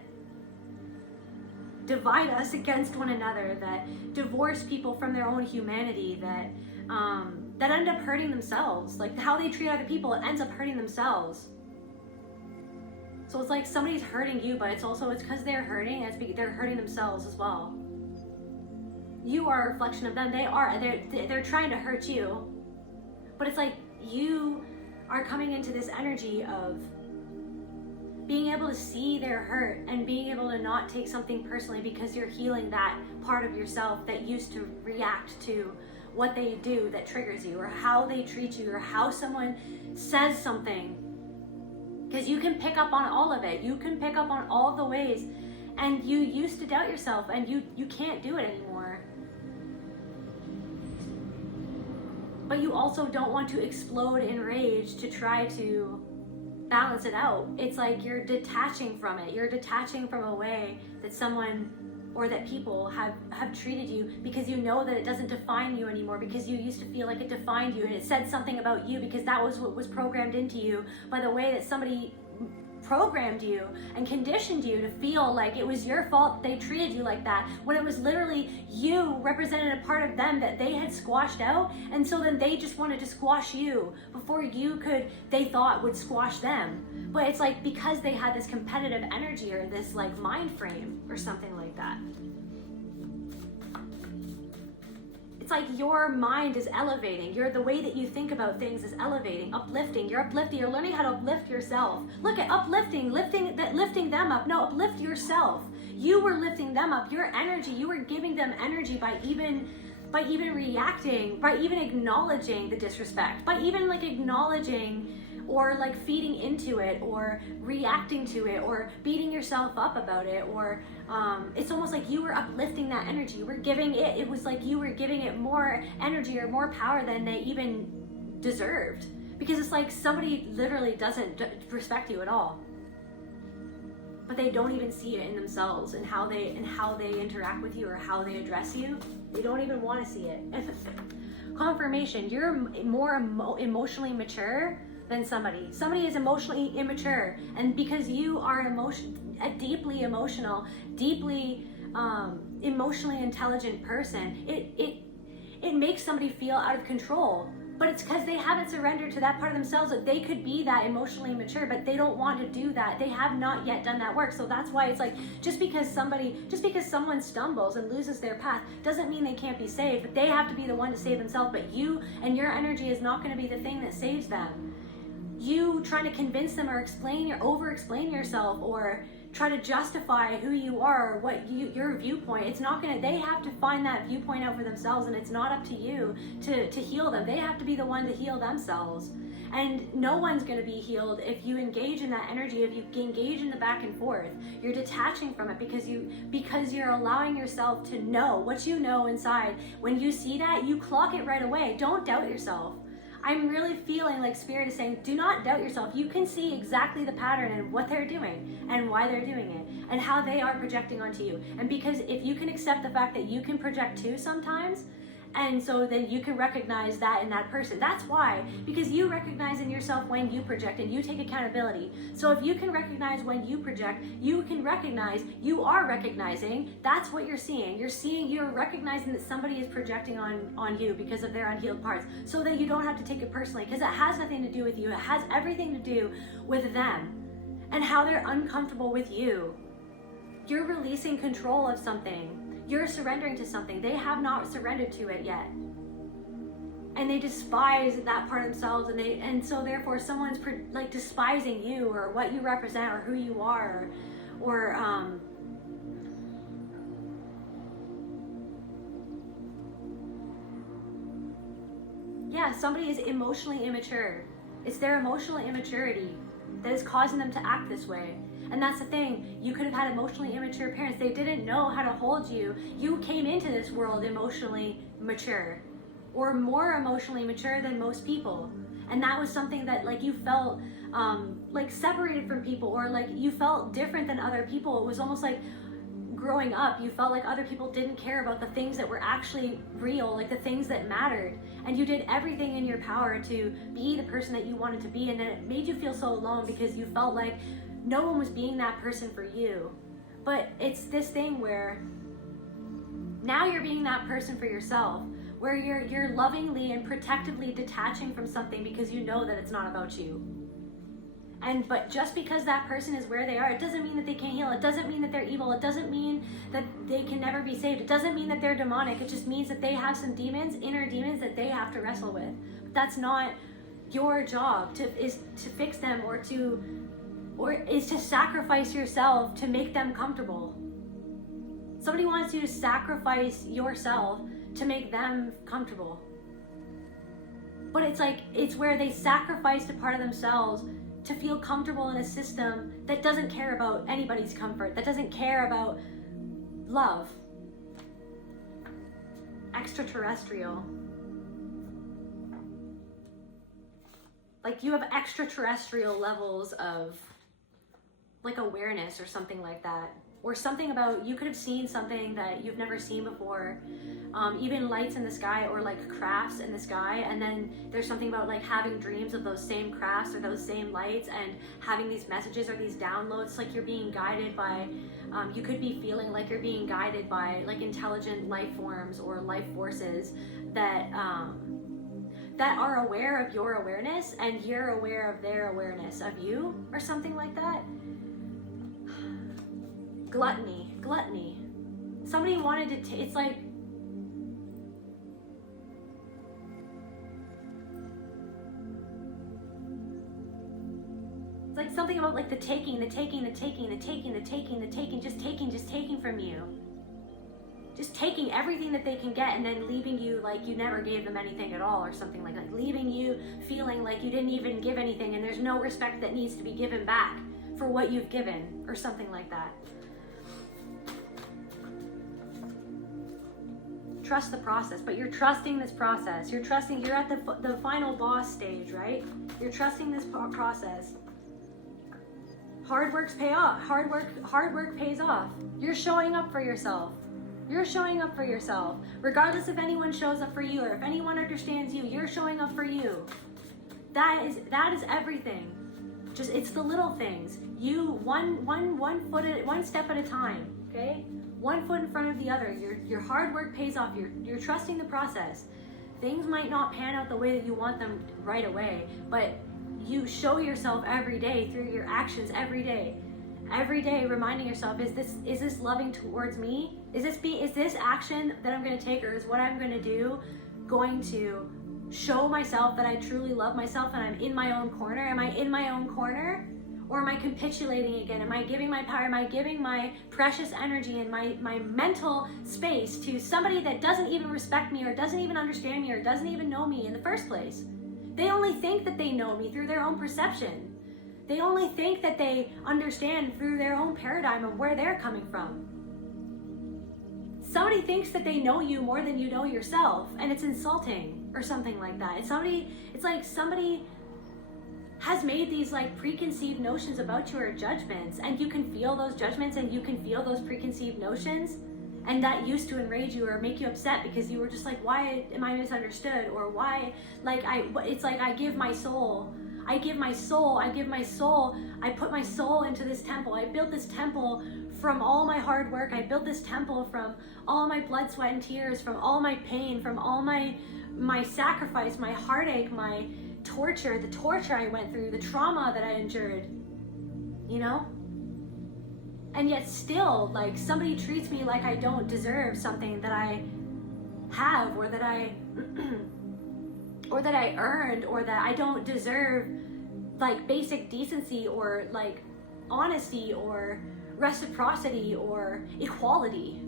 divide us against one another, that divorce people from their own humanity, that end up hurting themselves. Like how they treat other people, it ends up hurting themselves. So it's like somebody's hurting you, but it's because they're hurting, they're hurting themselves as well. You are a reflection of them. They're trying to hurt you, but it's like you are coming into this energy of being able to see their hurt and being able to not take something personally, because you're healing that part of yourself that used to react to what they do that triggers you, or how they treat you, or how someone says something. Because you can pick up on all of it. You can pick up on all of the ways, and you used to doubt yourself, and you can't do it anymore. but you also don't want to explode in rage to try to balance it out. It's like you're detaching from it. You're detaching from a way that someone or that people have treated you, because you know that it doesn't define you anymore, because you used to feel like it defined you and it said something about you, because that was what was programmed into you by the way that somebody programmed you and conditioned you to feel like it was your fault they treated you like that, when it was literally you represented a part of them that they had squashed out, and so then they just wanted to squash you before you could, they thought, would squash them. But it's like because they had this competitive energy or this like mind frame or something like that. It's like your mind is elevating. The way that you think about things is elevating, uplifting. You're uplifting. You're learning how to uplift yourself. Look at uplifting, lifting them up. No, uplift yourself. You were lifting them up. Your energy. You were giving them energy by even reacting, by even acknowledging the disrespect, by even like acknowledging or like feeding into it or reacting to it or beating yourself up about it, or it's almost like you were uplifting that energy. You were giving it, it was like you were giving it more energy or more power than they even deserved, because it's like somebody literally doesn't respect you at all, but they don't even see it in themselves and how they interact with you or how they address you. They don't even want to see it. Confirmation, you're more emotionally mature than somebody. Somebody is emotionally immature, and because you are a deeply emotional, deeply emotionally intelligent person, it makes somebody feel out of control. But it's because they haven't surrendered to that part of themselves that they could be that emotionally mature, but they don't want to do that. They have not yet done that work. So that's why it's like, just because someone stumbles and loses their path doesn't mean they can't be saved, but they have to be the one to save themselves. But you and your energy is not going to be the thing that saves them. You trying to convince them or over-explain yourself or try to justify who you are or what your viewpoint, it's not gonna, they have to find that viewpoint out for themselves, and it's not up to you to heal them. They have to be the one to heal themselves. And no one's gonna be healed if you engage in that energy, if you engage in the back and forth. You're detaching from it because you're allowing yourself to know what you know inside. When you see that, you clock it right away. Don't doubt yourself. I'm really feeling like Spirit is saying, do not doubt yourself. You can see exactly the pattern and what they're doing and why they're doing it and how they are projecting onto you. And because if you can accept the fact that you can project too sometimes, and so then you can recognize that in that person. That's why, because you recognize in yourself when you project and you take accountability. So if you can recognize when you project, you can recognize, you are recognizing, that's what you're seeing. You're recognizing that somebody is projecting on you because of their unhealed parts, so that you don't have to take it personally, because it has nothing to do with you. It has everything to do with them and how they're uncomfortable with you. You're releasing control of something. You're surrendering to something. They have not surrendered to it yet. And they despise that part of themselves, and so therefore someone's like despising you or what you represent or who you are, or yeah, somebody is emotionally immature. It's their emotional immaturity that is causing them to act this way. And that's the thing, you could have had emotionally immature parents. They didn't know how to hold you. You came into this world emotionally mature, or more emotionally mature than most people. And that was something that like you felt like separated from people, or like you felt different than other people. It was almost like growing up, you felt like other people didn't care about the things that were actually real, like the things that mattered. And you did everything in your power to be the person that you wanted to be. And then it made you feel so alone because you felt like no one was being that person for you. But it's this thing where now you're being that person for yourself, where you're lovingly and protectively detaching from something because you know that it's not about you. But just because that person is where they are, it doesn't mean that they can't heal. It doesn't mean that they're evil. It doesn't mean that they can never be saved. It doesn't mean that they're demonic. It just means that they have some demons, inner demons, that they have to wrestle with. But that's not your job is to fix them or is to sacrifice yourself to make them comfortable. Somebody wants you to sacrifice yourself to make them comfortable. But it's where they sacrificed a part of themselves to feel comfortable in a system that doesn't care about anybody's comfort, that doesn't care about love. Extraterrestrial. like you have extraterrestrial levels of like awareness or something like that. Or something about, you could have seen something that you've never seen before, even lights in the sky or like crafts in the sky. And then there's something about like having dreams of those same crafts or those same lights and having these messages or these downloads, like you're being guided by, you could be feeling like you're being guided by like intelligent life forms or life forces that, that are aware of your awareness and you're aware of their awareness of you or something like that. Gluttony. Somebody wanted to, it's like, it's like something about like the taking, just taking from you. Just taking everything that they can get and then leaving you like you never gave them anything at all or something like that. Leaving you feeling like you didn't even give anything and there's no respect that needs to be given back for what you've given or something like that. Trust the process, but you're trusting this process. You're trusting, you're at the final boss stage, right? You're trusting this process. Hard works pay off. Hard work pays off. You're showing up for yourself. You're showing up for yourself. Regardless if anyone shows up for you or if anyone understands you, you're showing up for you. That is everything. Just, it's the little things. You one step at a time, okay? One foot in front of the other. Your hard work pays off. You're trusting the process. Things might not pan out the way that you want them right away, but you show yourself every day through your actions every day. Every day reminding yourself, is this loving towards me? Is this action that I'm going to take or is what I'm going to do going to show myself that I truly love myself and I'm in my own corner? Am I in my own corner? Or am I capitulating again? Am I giving my power? Am I giving my precious energy and my mental space to somebody that doesn't even respect me or doesn't even understand me or doesn't even know me in the first place? They only think that they know me through their own perception. They only think that they understand through their own paradigm of where they're coming from. Somebody thinks that they know you more than you know yourself, and it's insulting or something like that. It's like somebody has made these like preconceived notions about you or judgments, and you can feel those judgments and you can feel those preconceived notions, and that used to enrage you or make you upset because you were just like, why am I misunderstood? Or why, like, it's like I give my soul, I put my soul into this temple. I built this temple from all my hard work. I built this temple from all my blood, sweat, and tears, from all my pain, from all my sacrifice, my heartache, my torture, the torture I went through, the trauma that I endured, you know? And yet still, like, somebody treats me like I don't deserve something that I have or that I or that I earned, or that I don't deserve like basic decency or like honesty or reciprocity or equality.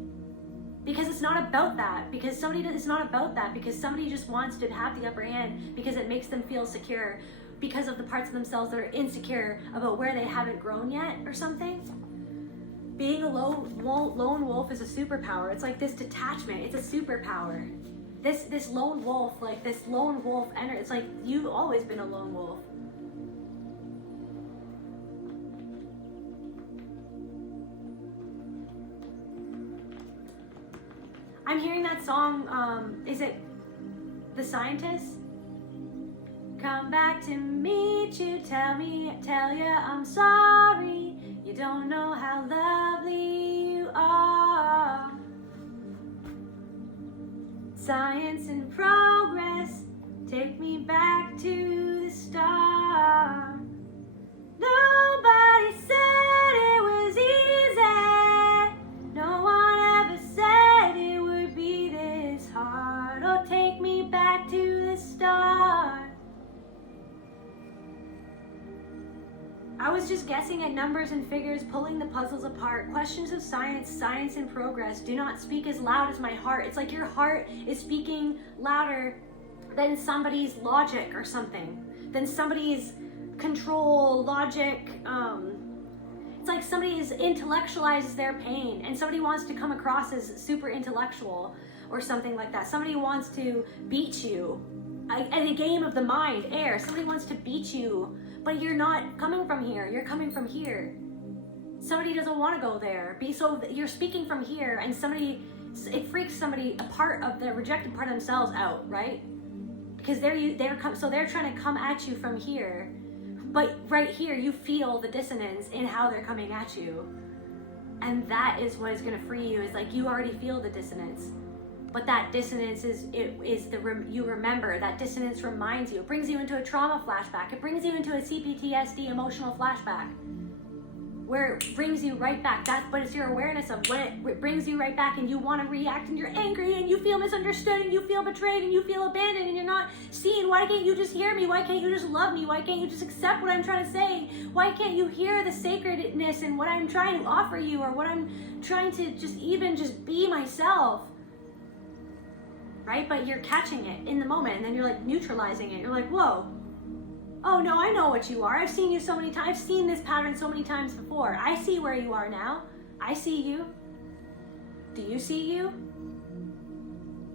Because it's not about that. Because it's not about that. Because somebody just wants to have the upper hand because it makes them feel secure because of the parts of themselves that are insecure about where they haven't grown yet or something. Being a lone wolf is a superpower. It's like this detachment. It's a superpower. This lone wolf, like this lone wolf energy. It's like you've always been a lone wolf. I'm hearing that song, is it The Scientist? Come back to meet you, tell you I'm sorry. You don't know how lovely you are. Science in progress, take me back to the start. Nobody said it was easy. No one ever said it would be this hard. Oh, take me back to the start. I was just guessing at numbers and figures, pulling the puzzles apart. Questions of science, science in progress. Do not speak as loud as my heart. It's like your heart is speaking louder than somebody's logic or something. Than somebody's control, logic. It's like somebody intellectualizes their pain and somebody wants to come across as super intellectual or something like that. Somebody wants to beat you a game of the mind, air. Somebody wants to beat you, but you're not coming from here. You're coming from here. Somebody doesn't want to go there. So you're speaking from here, and it freaks somebody, a part of the rejected part of themselves out, right? Because they're trying to come at you from here, but right here you feel the dissonance in how they're coming at you, and that is what is going to free you. Is like you already feel the dissonance, but that dissonance you remember. That dissonance reminds you. It brings you into a trauma flashback. It brings you into a CPTSD emotional flashback, where it brings you right back. But it's your awareness of when it brings you right back, and you want to react, and you're angry, and you feel misunderstood, and you feel betrayed, and you feel abandoned, and you're not seen. Why can't you just hear me? Why can't you just love me? Why can't you just accept what I'm trying to say? Why can't you hear the sacredness in what I'm trying to offer you, or what I'm trying to just be myself? Right? But you're catching it in the moment, and then you're like neutralizing it. You're like, whoa. Oh no, I know what you are. I've seen you so many times. I've seen this pattern so many times before. I see where you are now. I see you. Do you see you?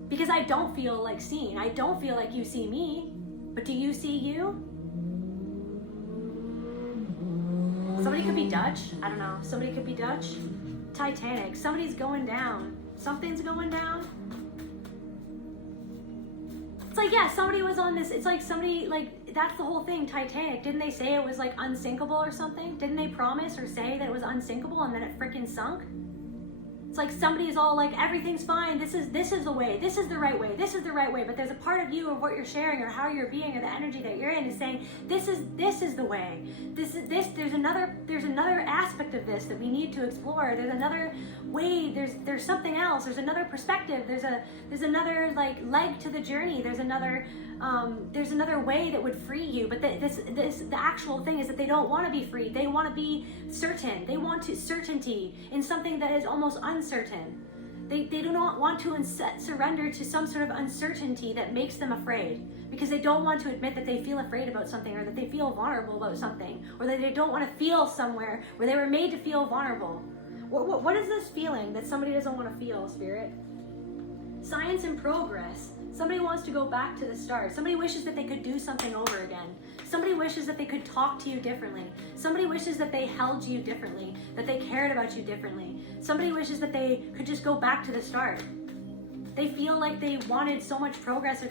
Because I don't feel like seen. I don't feel like you see me. But do you see you? Somebody could be Dutch. I don't know. Somebody could be Dutch. Titanic. Somebody's going down. Something's going down. It's like, yeah, somebody was on this. It's like somebody, like, that's the whole thing. Titanic, didn't they say it was like unsinkable or something? Didn't they promise or say that it was unsinkable and then it freaking sunk? It's like somebody's all like, everything's fine. This is the way. This is the right way. This is the right way. But there's a part of you, of what you're sharing or how you're being or the energy that you're in, is saying this is the way. There's another aspect of this that we need to explore. There's another way. There's something else. There's another perspective. There's another like leg to the journey. There's another way that would free you. But the actual thing is that they don't want to be free. They want to be certain. They want certainty in something that is almost uncertain. They do not want to surrender to some sort of uncertainty that makes them afraid, because they don't want to admit that they feel afraid about something, or that they feel vulnerable about something, or that they don't want to feel somewhere where they were made to feel vulnerable. What is this feeling that somebody doesn't want to feel, Spirit? Science and progress. Somebody wants to go back to the start. Somebody wishes that they could do something over again. Somebody wishes that they could talk to you differently. Somebody wishes that they held you differently, that they cared about you differently. Somebody wishes that they could just go back to the start. They feel like they wanted so much progress, or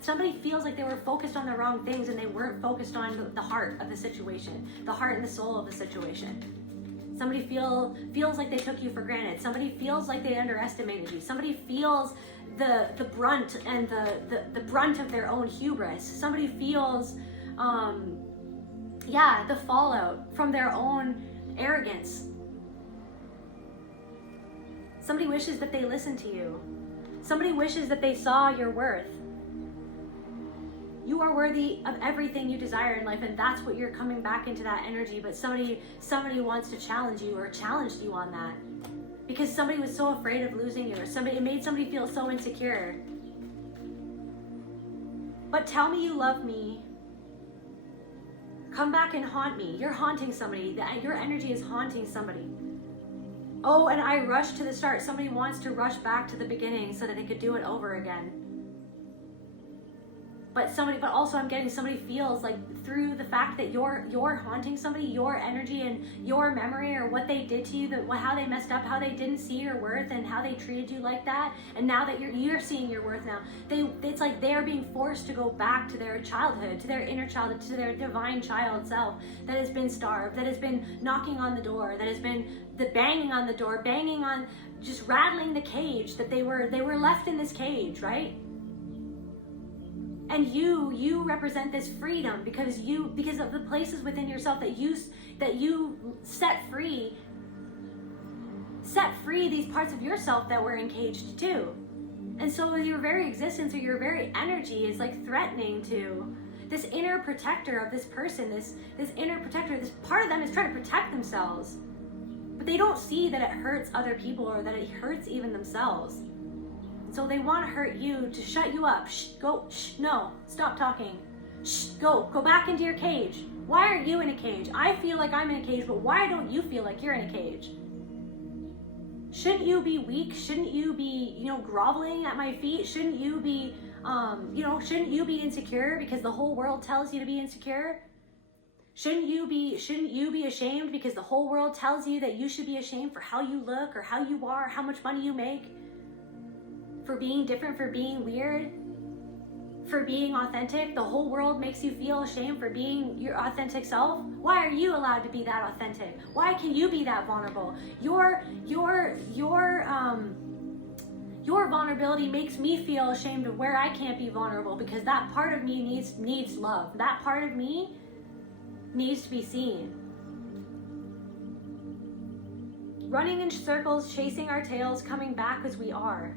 somebody feels like they were focused on the wrong things and they weren't focused on the heart of the situation, the heart and the soul of the situation. Somebody feels like they took you for granted. Somebody feels like they underestimated you. Somebody feels the brunt and the brunt of their own hubris. Somebody feels the fallout from their own arrogance. Somebody wishes that they listened to you. Somebody wishes that they saw your worth. You are worthy of everything you desire in life, and that's what you're coming back into, that energy. But somebody wants to challenge you, or challenged you on that, because somebody was so afraid of losing you, or it made somebody feel so insecure. But tell me you love me. Come back and haunt me. You're haunting somebody. Your energy is haunting somebody. Oh, and I rush to the start. Somebody wants to rush back to the beginning so that they could do it over again. But also I'm getting somebody feels like through the fact that you're haunting somebody, your energy and your memory, or what they did to you, how they messed up, how they didn't see your worth, and how they treated you like that. And now that you're seeing your worth now, it's like they are being forced to go back to their childhood, to their inner childhood, to their divine child self that has been starved, that has been knocking on the door, that has been the banging on the door, banging on, just rattling the cage, that they were left in this cage, right? And you represent this freedom because of the places within yourself that you set free these parts of yourself that were encaged too. And so your very existence, or your very energy, is like threatening to this inner protector of this person, this inner protector, this part of them is trying to protect themselves. But they don't see that it hurts other people, or that it hurts even themselves. So they want to hurt you, to shut you up. Shh, go, shh, no, stop talking. Shh, go back into your cage. Why are you in a cage? I feel like I'm in a cage, but why don't you feel like you're in a cage? Shouldn't you be weak? Shouldn't you be, groveling at my feet? Shouldn't you be You know, shouldn't you be insecure because the whole world tells you to be insecure? Shouldn't you be ashamed because the whole world tells you that you should be ashamed for how you look or how you are, how much money you make, for being different, for being weird, for being authentic? The whole world makes you feel ashamed for being your authentic self. Why are you allowed to be that authentic? Why can you be that vulnerable? Your vulnerability makes me feel ashamed of where I can't be vulnerable, because that part of me needs love. That part of me needs to be seen. Running in circles, chasing our tails, coming back as we are.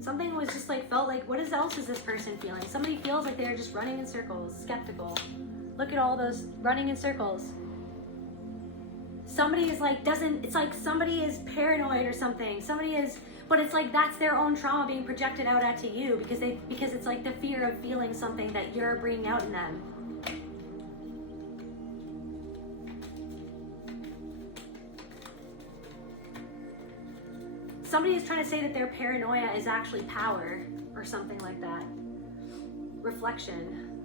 Something was just like, felt like, what else is this person feeling? Somebody feels like they're just running in circles, skeptical. Look at all those running in circles. Somebody is like, it's like somebody is paranoid or something. Somebody is, but it's like that's their own trauma being projected out at to you, because it's like the fear of feeling something that you're bringing out in them. Somebody is trying to say that their paranoia is actually power or something like that. Reflection.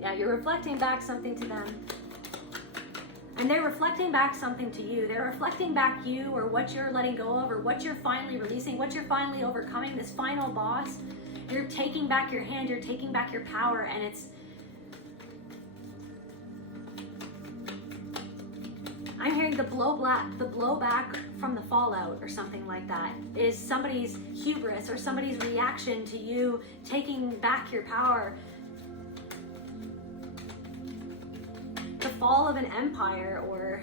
Yeah, you're reflecting back something to them. And they're reflecting back something to you. They're reflecting back you, or what you're letting go of, or what you're finally releasing, what you're finally overcoming, this final boss. You're taking back your hand, you're taking back your power, and it's... I'm hearing the blowback from the fallout or something like that is somebody's hubris or somebody's reaction to you taking back your power. The fall of an empire, or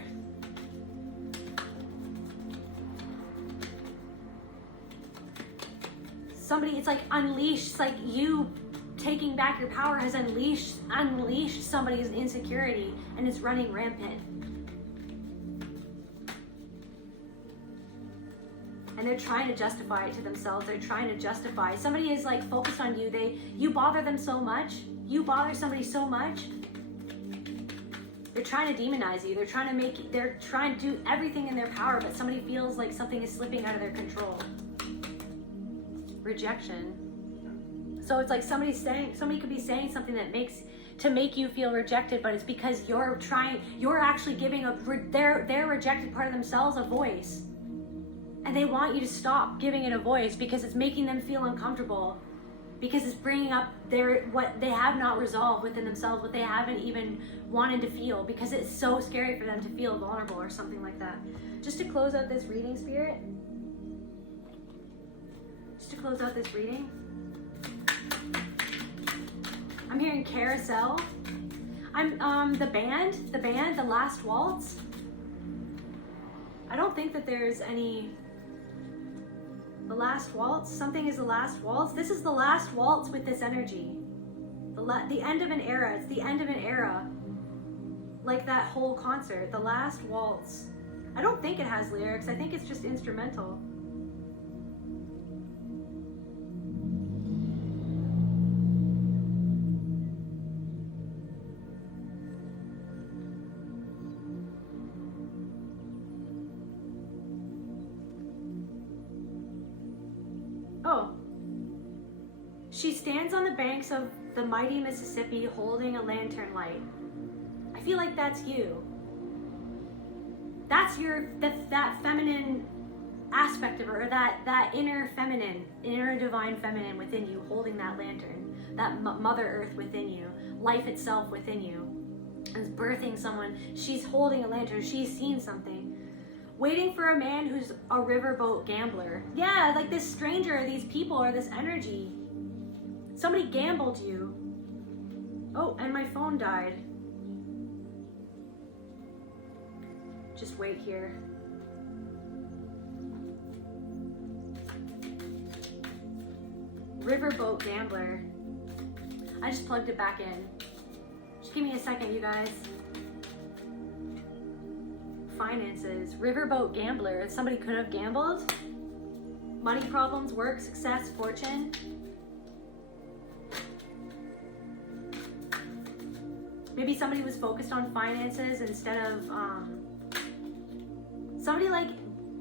somebody, it's like unleashed, it's like you taking back your power has unleashed somebody's insecurity, and it's running rampant. And they're trying to justify it to themselves. They're trying to justify. Somebody is like focused on you. You bother them so much. You bother somebody so much. They're trying to demonize you. They're trying to do everything in their power, but somebody feels like something is slipping out of their control. Rejection. So it's like somebody could be saying something that to make you feel rejected, but it's because you're actually giving their rejected part of themselves a voice. And they want you to stop giving it a voice, because it's making them feel uncomfortable, because it's bringing up what they have not resolved within themselves, what they haven't even wanted to feel, because it's so scary for them to feel vulnerable or something like that. Just to close out this reading, Spirit. I'm hearing carousel. I'm the band, the last waltz. I don't think that there's any... The last waltz? Something is the last waltz? This is the last waltz with this energy. The end of an era. It's the end of an era. Like that whole concert. The last waltz. I don't think it has lyrics. I think it's just instrumental. Oh. She stands on the banks of the mighty Mississippi holding a lantern light. I feel like that's you. That's that feminine aspect of her, or that inner divine feminine within you, holding that lantern, that Mother Earth within you, life itself within you, is birthing someone. She's holding a lantern. She's seen something. Waiting for a man who's a riverboat gambler. Yeah, like this stranger, these people, or this energy. Somebody gambled you. Oh, and my phone died. Just wait here. Riverboat gambler. I just plugged it back in. Just give me a second, you guys. Finances. Riverboat gambler. Somebody could have gambled. Money problems, work, success, fortune. Maybe somebody was focused on finances instead of somebody like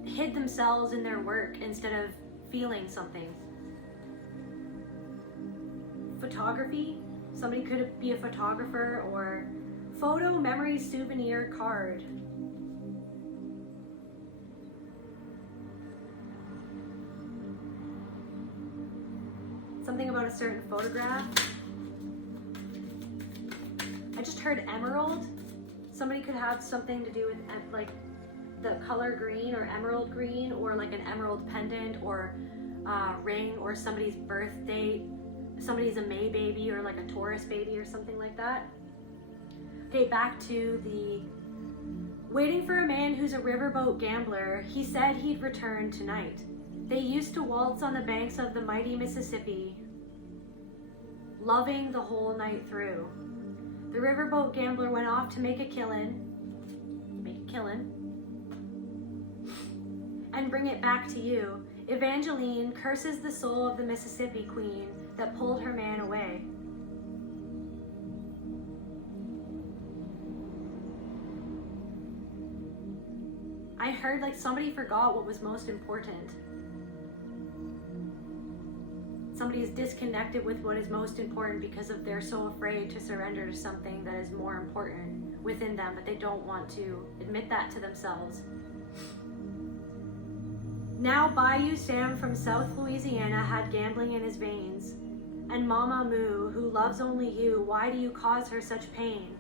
hid themselves in their work instead of feeling something. photography. Somebody could be a photographer, or photo, memory, souvenir, card. Something about a certain photograph. I just heard emerald. Somebody could have something to do with like the color green or emerald green, or like an emerald pendant or ring, or somebody's birth date. Somebody's a May baby or like a Taurus baby or something like that. Okay, back to the waiting for a man who's a riverboat gambler. He said he'd return tonight. They used to waltz on the banks of the mighty Mississippi, loving the whole night through. The riverboat gambler went off to make a killin', and bring it back to you. Evangeline curses the soul of the Mississippi queen that pulled her man away. I heard like somebody forgot what was most important. Somebody is disconnected with what is most important because of they're so afraid to surrender to something that is more important within them, but they don't want to admit that to themselves. Now Bayou Sam from South Louisiana had gambling in his veins. And Mama Moo, who loves only you, why do you cause her such pain?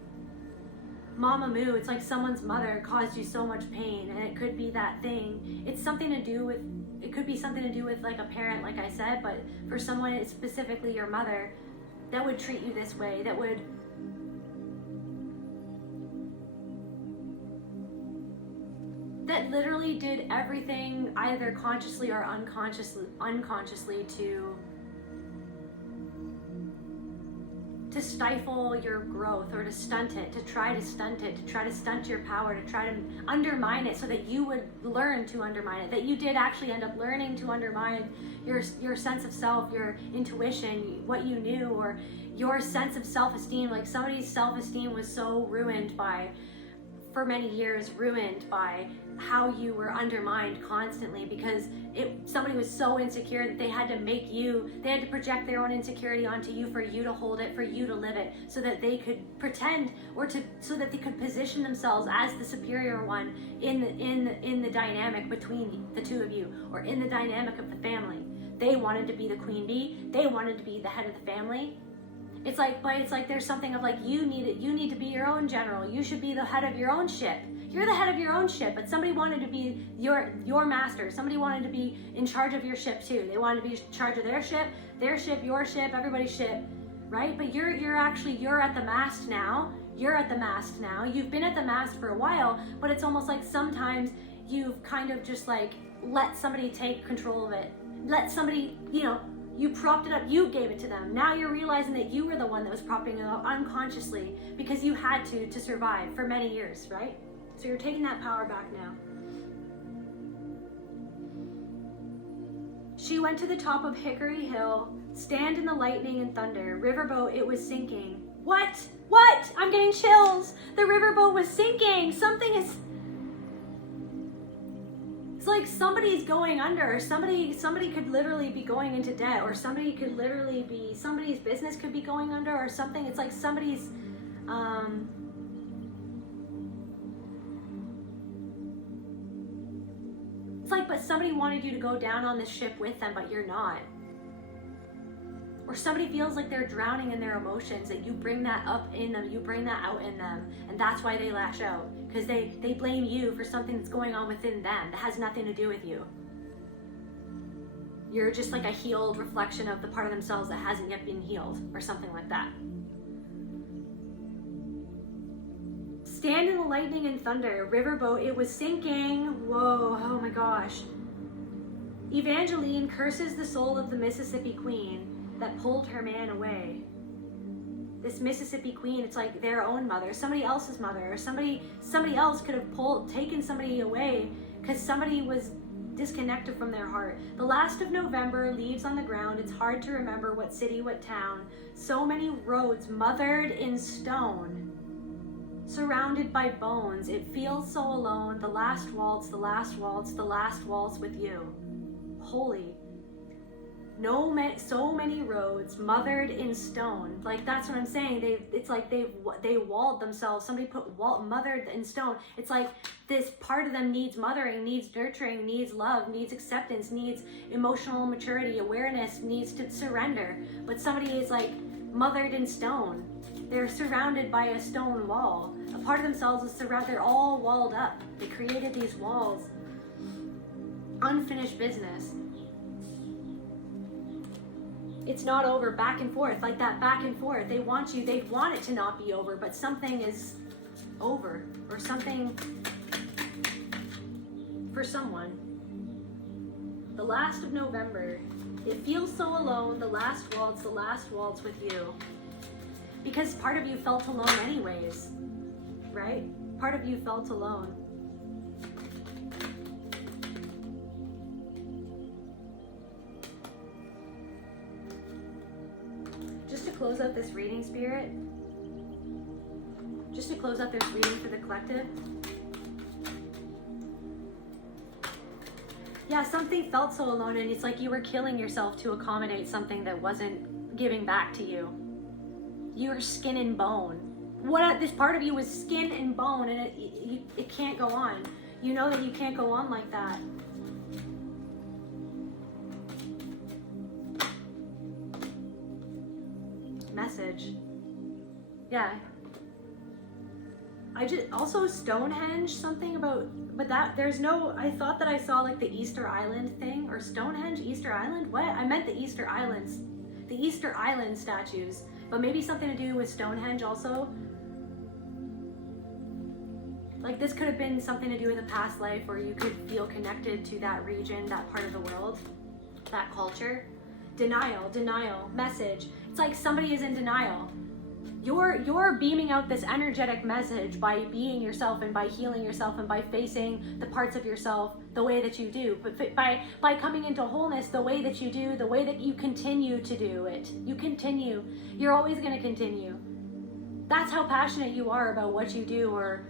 Mama Moo, it's like someone's mother caused you so much pain, and it could be that thing. It could be something to do with like a parent, like I said, but for someone, it's specifically your mother, that would treat you this way, that literally did everything either consciously or unconsciously to stifle your growth, or to stunt it, to try to stunt your power, to try to undermine it so that you would learn to undermine it, that you did actually end up learning to undermine your sense of self, your intuition, what you knew, or your sense of self-esteem. Like somebody's self-esteem was so ruined for many years, ruined by how you were undermined constantly, because somebody was so insecure that they had to project their own insecurity onto you for you to hold it, for you to live it, so that they could pretend, so that they could position themselves as the superior one in the dynamic between the two of you, or in the dynamic of the family. They wanted to be the queen bee, they wanted to be the head of the family. It's like there's something of like, you need to be your own general. You should be the head of your own ship. You're the head of your own ship, but somebody wanted to be your master. Somebody wanted to be in charge of your ship too. They wanted to be in charge of their ship, your ship, everybody's ship, right? But you're at the mast now. You're at the mast now. You've been at the mast for a while, but it's almost like sometimes you've kind of just like let somebody take control of it. Let somebody, you propped it up, you gave it to them. Now you're realizing that you were the one that was propping it up unconsciously because you had to survive for many years, right? So you're taking that power back now. She went to the top of Hickory Hill, stand in the lightning and thunder. Riverboat, it was sinking. What? I'm getting chills. The riverboat was sinking. It's like somebody's going under. Somebody could literally be going into debt, or somebody's business could be going under, or something. It's like somebody's it's like, but somebody wanted you to go down on this ship with them, but you're not. Or somebody feels like they're drowning in their emotions, that you bring that up in them, you bring that out in them, and that's why they lash out. Because they blame you for something that's going on within them that has nothing to do with you. You're just like a healed reflection of the part of themselves that hasn't yet been healed, or something like that. Stand in the lightning and thunder. Riverboat, it was sinking. Whoa, oh my gosh. Evangeline curses the soul of the Mississippi queen that pulled her man away. This Mississippi queen, it's like their own mother, somebody else's mother, or somebody else could have taken somebody away because somebody was disconnected from their heart. The last of November, leaves on the ground. It's hard to remember what city, what town. So many roads mothered in stone, surrounded by bones. It feels so alone. The last waltz, the last waltz, the last waltz with you. Holy. So many roads mothered in stone. Like, that's what I'm saying. It's like they walled themselves. Somebody put mothered in stone. It's like this part of them needs mothering, needs nurturing, needs love, needs acceptance, needs emotional maturity, awareness, needs to surrender. But somebody is like mothered in stone. They're surrounded by a stone wall. A part of themselves is surrounded. They're all walled up. They created these walls. Unfinished business. It's not over, back and forth, like that back and forth. They want it to not be over, but something is over, or something for someone. The last of November, it feels so alone, the last waltz with you. Because part of you felt alone anyways, right? Part of you felt alone. Just to close out this reading, Spirit, just to close out this reading for the collective. Yeah, something felt so alone, and it's like you were killing yourself to accommodate something that wasn't giving back to you. You were skin and bone. This part of you was skin and bone, and it can't go on. You know that you can't go on like that. Message. Yeah. I just also Stonehenge, something about, but that there's no, I thought that I saw like the Easter Island thing, or Stonehenge, Easter Island? What? I meant the Easter Islands, the Easter Island statues, but maybe something to do with Stonehenge also. Like, this could have been something to do with a past life, or you could feel connected to that region, that part of the world, that culture. Denial, message. It's like somebody is in denial. You're beaming out this energetic message by being yourself and by healing yourself and by facing the parts of yourself the way that you do. But by coming into wholeness the way that you do, the way that you continue to do it. You continue. You're always going to continue. That's how passionate you are about what you do, or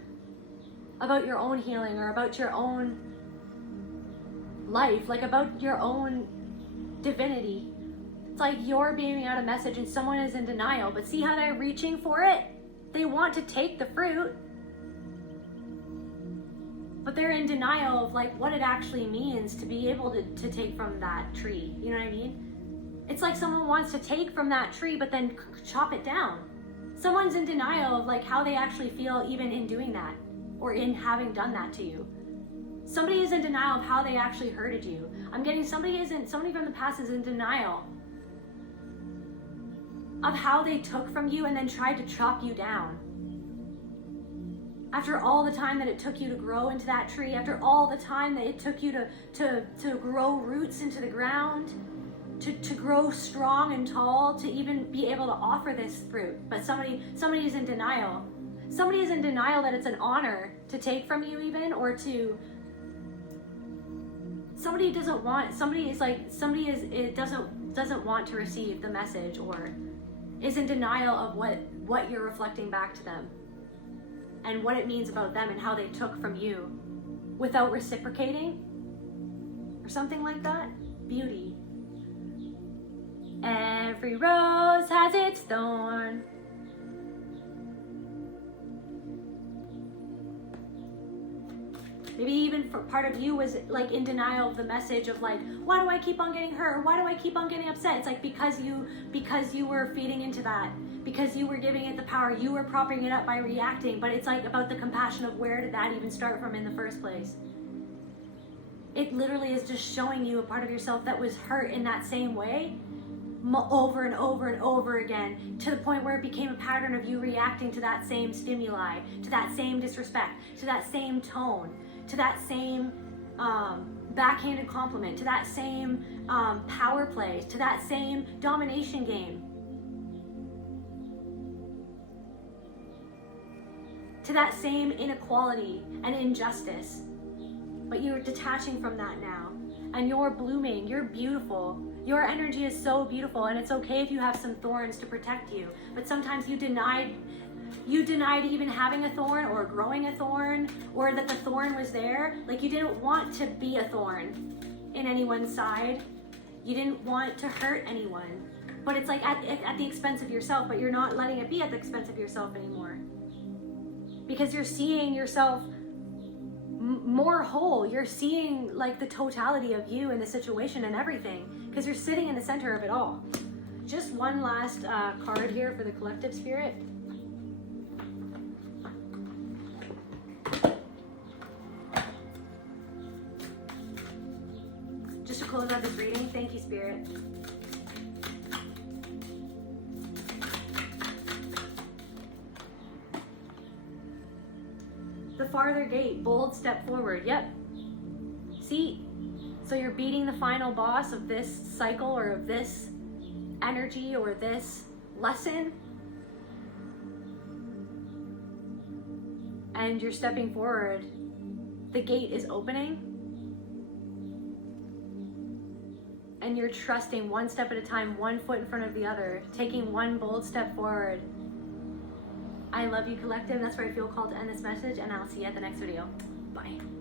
about your own healing, or about your own life, like about your own divinity. It's like you're beaming out a message and someone is in denial, but see how they're reaching for it? They want to take the fruit, but they're in denial of like what it actually means to be able to take from that tree. You know what I mean? It's like someone wants to take from that tree, but then chop it down. Someone's in denial of like how they actually feel even in doing that, or in having done that to you. Somebody is in denial of how they actually hurted you. I'm getting somebody from the past is in denial of how they took from you and then tried to chop you down. After all the time that it took you to grow into that tree, after all the time that it took you to grow roots into the ground, to grow strong and tall, to even be able to offer this fruit. But somebody is in denial. Somebody is in denial that it's an honor to take from you even, or to, somebody doesn't want to receive the message, or is in denial of what you're reflecting back to them and what it means about them and how they took from you without reciprocating, or something like that. Beauty. Every rose has its thorn. Maybe even for part of you was like in denial of the message of like, why do I keep on getting hurt? Why do I keep on getting upset? It's like because you were feeding into that, because you were giving it the power, you were propping it up by reacting. But it's like about the compassion of where did that even start from in the first place? It literally is just showing you a part of yourself that was hurt in that same way, over and over and over again, to the point where it became a pattern of you reacting to that same stimuli, to that same disrespect, to that same tone, to that same backhanded compliment, to that same power play, to that same domination game, to that same inequality and injustice. But you're detaching from that now, and you're blooming, you're beautiful. Your energy is so beautiful, and it's okay if you have some thorns to protect you, but sometimes you denied even having a thorn, or growing a thorn, or that the thorn was there. Like, you didn't want to be a thorn in anyone's side. You didn't want to hurt anyone. But it's like at the expense of yourself, but you're not letting it be at the expense of yourself anymore. Because you're seeing yourself more whole. You're seeing like the totality of you and the situation and everything. Because you're sitting in the center of it all. Just one last card here for the collective spirit. Just to close out this reading, thank you, Spirit. The farther gate, bold step forward. Yep. See? So you're beating the final boss of this cycle or of this energy or this lesson. And you're stepping forward. The gate is opening. And you're trusting one step at a time, one foot in front of the other, taking one bold step forward. I love you, collective. That's where I feel called to end this message, and I'll see you at the next video. Bye.